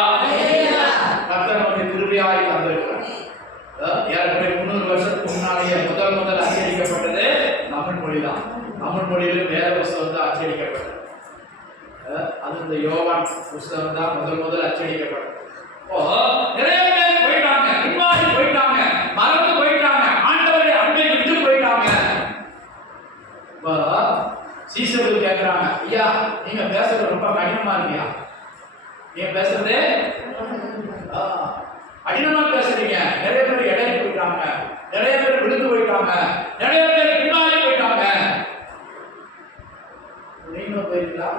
கர்த்தர் நமக்கு கிருபையாக தந்திருக்கிறார். ஏற்கனவே 300 வருஷத்துக்கு முன்னாலேயே முதல் அச்சடிக்கப்பட்டது தமிழ் மொழி தான். தமிழ் மொழியிலும் வேத புஸ்தகம் தான் அச்சடிக்கப்பட்டது. அது இந்த யோவான் புஸ்தகம் தான் முதல் அச்சடிக்கப்பட்டது. இப்போ நிறைய பேர் போயிட்டாங்க, பின்வாங்கி போயிட்டாங்க, மறந்து போயிட்டாங்க, ஆண்டவருடைய அன்பை விட்டு போயிட்டாங்க. இப்போ சீசர்கள் கேட்கிறாங்க, ஐயா நீங்க பேசுறது ரொம்ப கடினமா இருக்கியா? நீங்க பேசுறது கடினமா பேசுறீங்க. நிறைய பேர் இடையில போயிட்டாங்க, நிறைய பேர் விழுந்து போயிட்டாங்க, நிறைய பேர் பின்னாடி போயிட்டாங்க. நீங்களும் போயிருக்கீங்களா?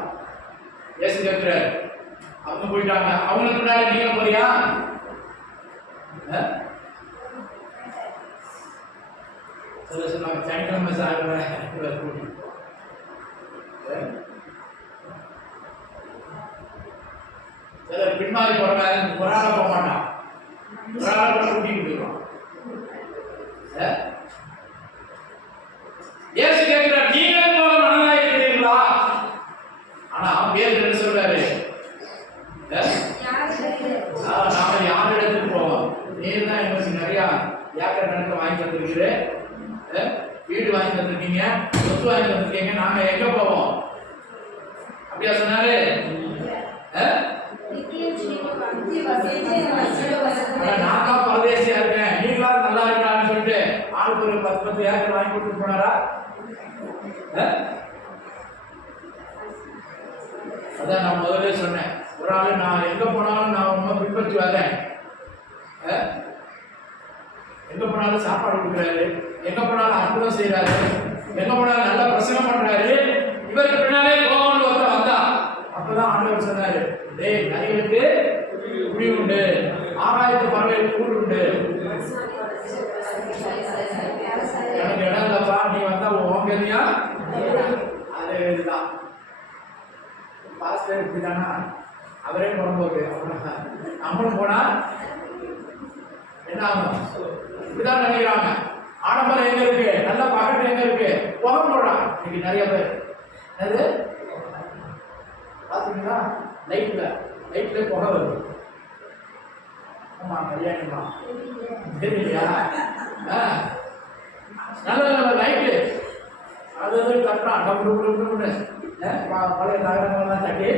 இயேசு கேட்கிறார், அவங்க போயிட்டாங்க, அவங்களுக்கு முன்னாடி நீங்க போறியா? சொன்னாங்க சனிக்கிழமை சாயந்தரம் சிலர் பின்னாடி போறாங்க, ஒரு ஆளை போக மாட்டான், ஒரு ஆளை கூட கூட்டிட்டு போயிடுவான். இயேசு கேட்கிறார், நீங்களும் போல மனதா இருக்கிறீர்களா? ஆனா பேர் என்ன சொல்றாரு? நாம யார் இடத்துக்கு போவோம்? நீர் தான் எங்களுக்கு நிறைய ஏக்கர் கணக்கு வாங்கி தந்திருக்கிறேன், வீடு வாங்கி தந்திருக்கீங்க, சொத்து வாங்கி தந்திருக்கீங்க, நாங்க எங்க போவோம்? அப்படியா சொன்னாரு? நான் தான் பரதேசியா இருக்கேன், நீங்களா நல்லா இருக்கான்னு சொல்லிட்டு ஆளுக்கு ஒரு 10 ஏக்கர் வாங்கி கொடுத்து போனாரா? அதான் நான் முதல்ல சொன்னேன், ஒரு ஆளு நான் எங்க போனாலும் நான் உண்மை பின்பற்றி வரேன். எங்க போனாலும் சாப்பாடு கொடுக்குறாரு, எங்க போனாலும் அற்புதம் செய்யறாரு, எங்க போனாலும் நல்லா பிரசங்கம் பண்றாரு. இவருக்கு பின்னாலே கோவம்னு ஒருத்தர் வந்தா அப்பதான் ஆண்டவர் சொன்னாரு, டேய் நரிகளுக்கு குடி உண்டு, ஆகாயத்து பறவைகளுக்கு கூடு உண்டு. எனக்கு இடம் இல்லப்பா, நீ வந்தா ஓங்கலியா அது இதுதான். பாஸ்டர் இப்படிதானா, அவரே புறம்போக்கு, நம்மளும் போனா என்ன ஆகும்? இப்படிதான் நினைக்கிறாங்க. ஆடம்பரம் எங்க இருக்கு, நல்ல பகட்டு எங்க இருக்கு, புகை போடுறான். இன்னைக்கு நிறைய பேர் என்னது பாத்தீங்களா, லைட்ல புகை வருது. ஆமா கல்யாணமா தெரியலையா? நல்ல நல்ல லைட்டு அது கட்டுறான் டம்னு பழைய நகரங்கள்லாம் தட்டி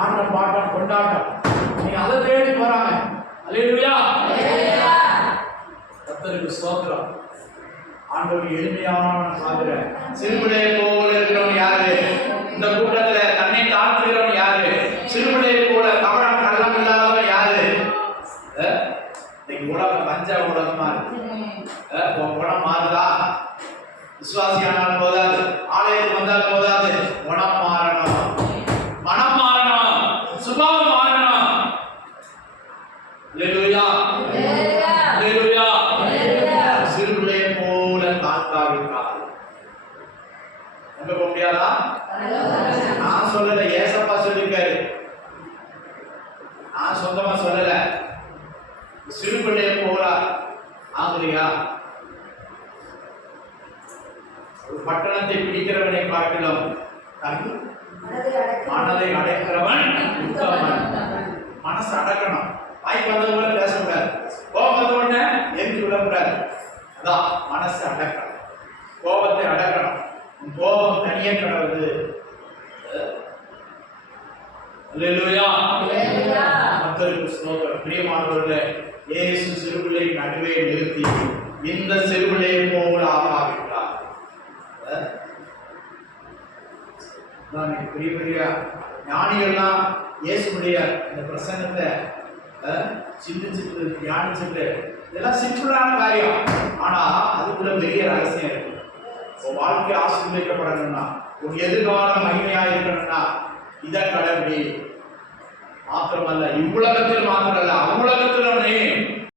ஆட்டம் பாட்டம் கொண்டாட்டம். நீங்க அதை தேடி போறாங்க. அல்லேலூயா, கர்த்தருக்கு ஸ்தோத்திரம். ஆண்டவர் எளிமையான பாக்குற சிறுபிள்ளையை போல இருக்கிறவன் யாரு? இந்த கூட்டத்துல தன்னை தாழ்த்துகிறவன் யாரு? சிறுபிள்ளையை போல கவனம் கள்ளம் இல்லாதவன் யாரு? இன்னைக்கு உலகம் பஞ்ச உலகமா இருக்கு. குணம் மாறுதா? விசுவாசியானால் போதாது, ஆலயத்துக்கு வந்தால் போதாது, குணம் மாறணும், மனம் மாறணும், சுபாவம் மாறணும். அல்லேலூயா, அல்லேலூயா. சிறுபிள்ளையை போல காக்காவிட்டால் எங்க போக முடியாதா? நான் சொல்லல, ஏசப்பா சொல்லிருக்காரு, நான் சொந்தமா சொல்லல. சிறுபிள்ளையை போல ஆகுறியா? ஒரு பட்டணத்தை பிடிக்கிறவனை பார்க்கலாம், மனதை அடைக்கிறவன் உத்தமன். மனசு அடக்கணும். வாய்ப்பு வந்தது போல பேசக்கூடாது, கோபம் வந்த உடனே எரிஞ்சு விடக்கூடாது. அதான் மனசு அடக்கணும், கோபத்தை அடக்கணும். கோபம் தனியே கிடவுது. அல்லேலூயா, கர்த்தருக்கு ஸ்தோத்திரம். பிரியமானவர்களே, இயேசு சிறுபிள்ளை நடுவே நிறுத்தி இந்த சிறுபிள்ளையை போல ஆகாவிட்டார். பெரிய பெரிய ஞானிகள்லாம் இயேசுடைய இந்த பிரசங்கத்தை சிந்திச்சுட்டு தியானிச்சுட்டு, இதெல்லாம் சிம்பிளான காரியம், ஆனா அதுக்குள்ள பெரிய ரகசியம் இருக்கு. உன் வாழ்க்கை ஆசீர்வதிக்கப்படணும்னா, உன் எதிர்காலம் மகிமையா இருக்கணும்னா இதை கடைபிடி. மாத்திரமல்ல, இவ்வுலகத்தில் மாத்திரமல்ல, அவ்வுலகத்திலும் நீ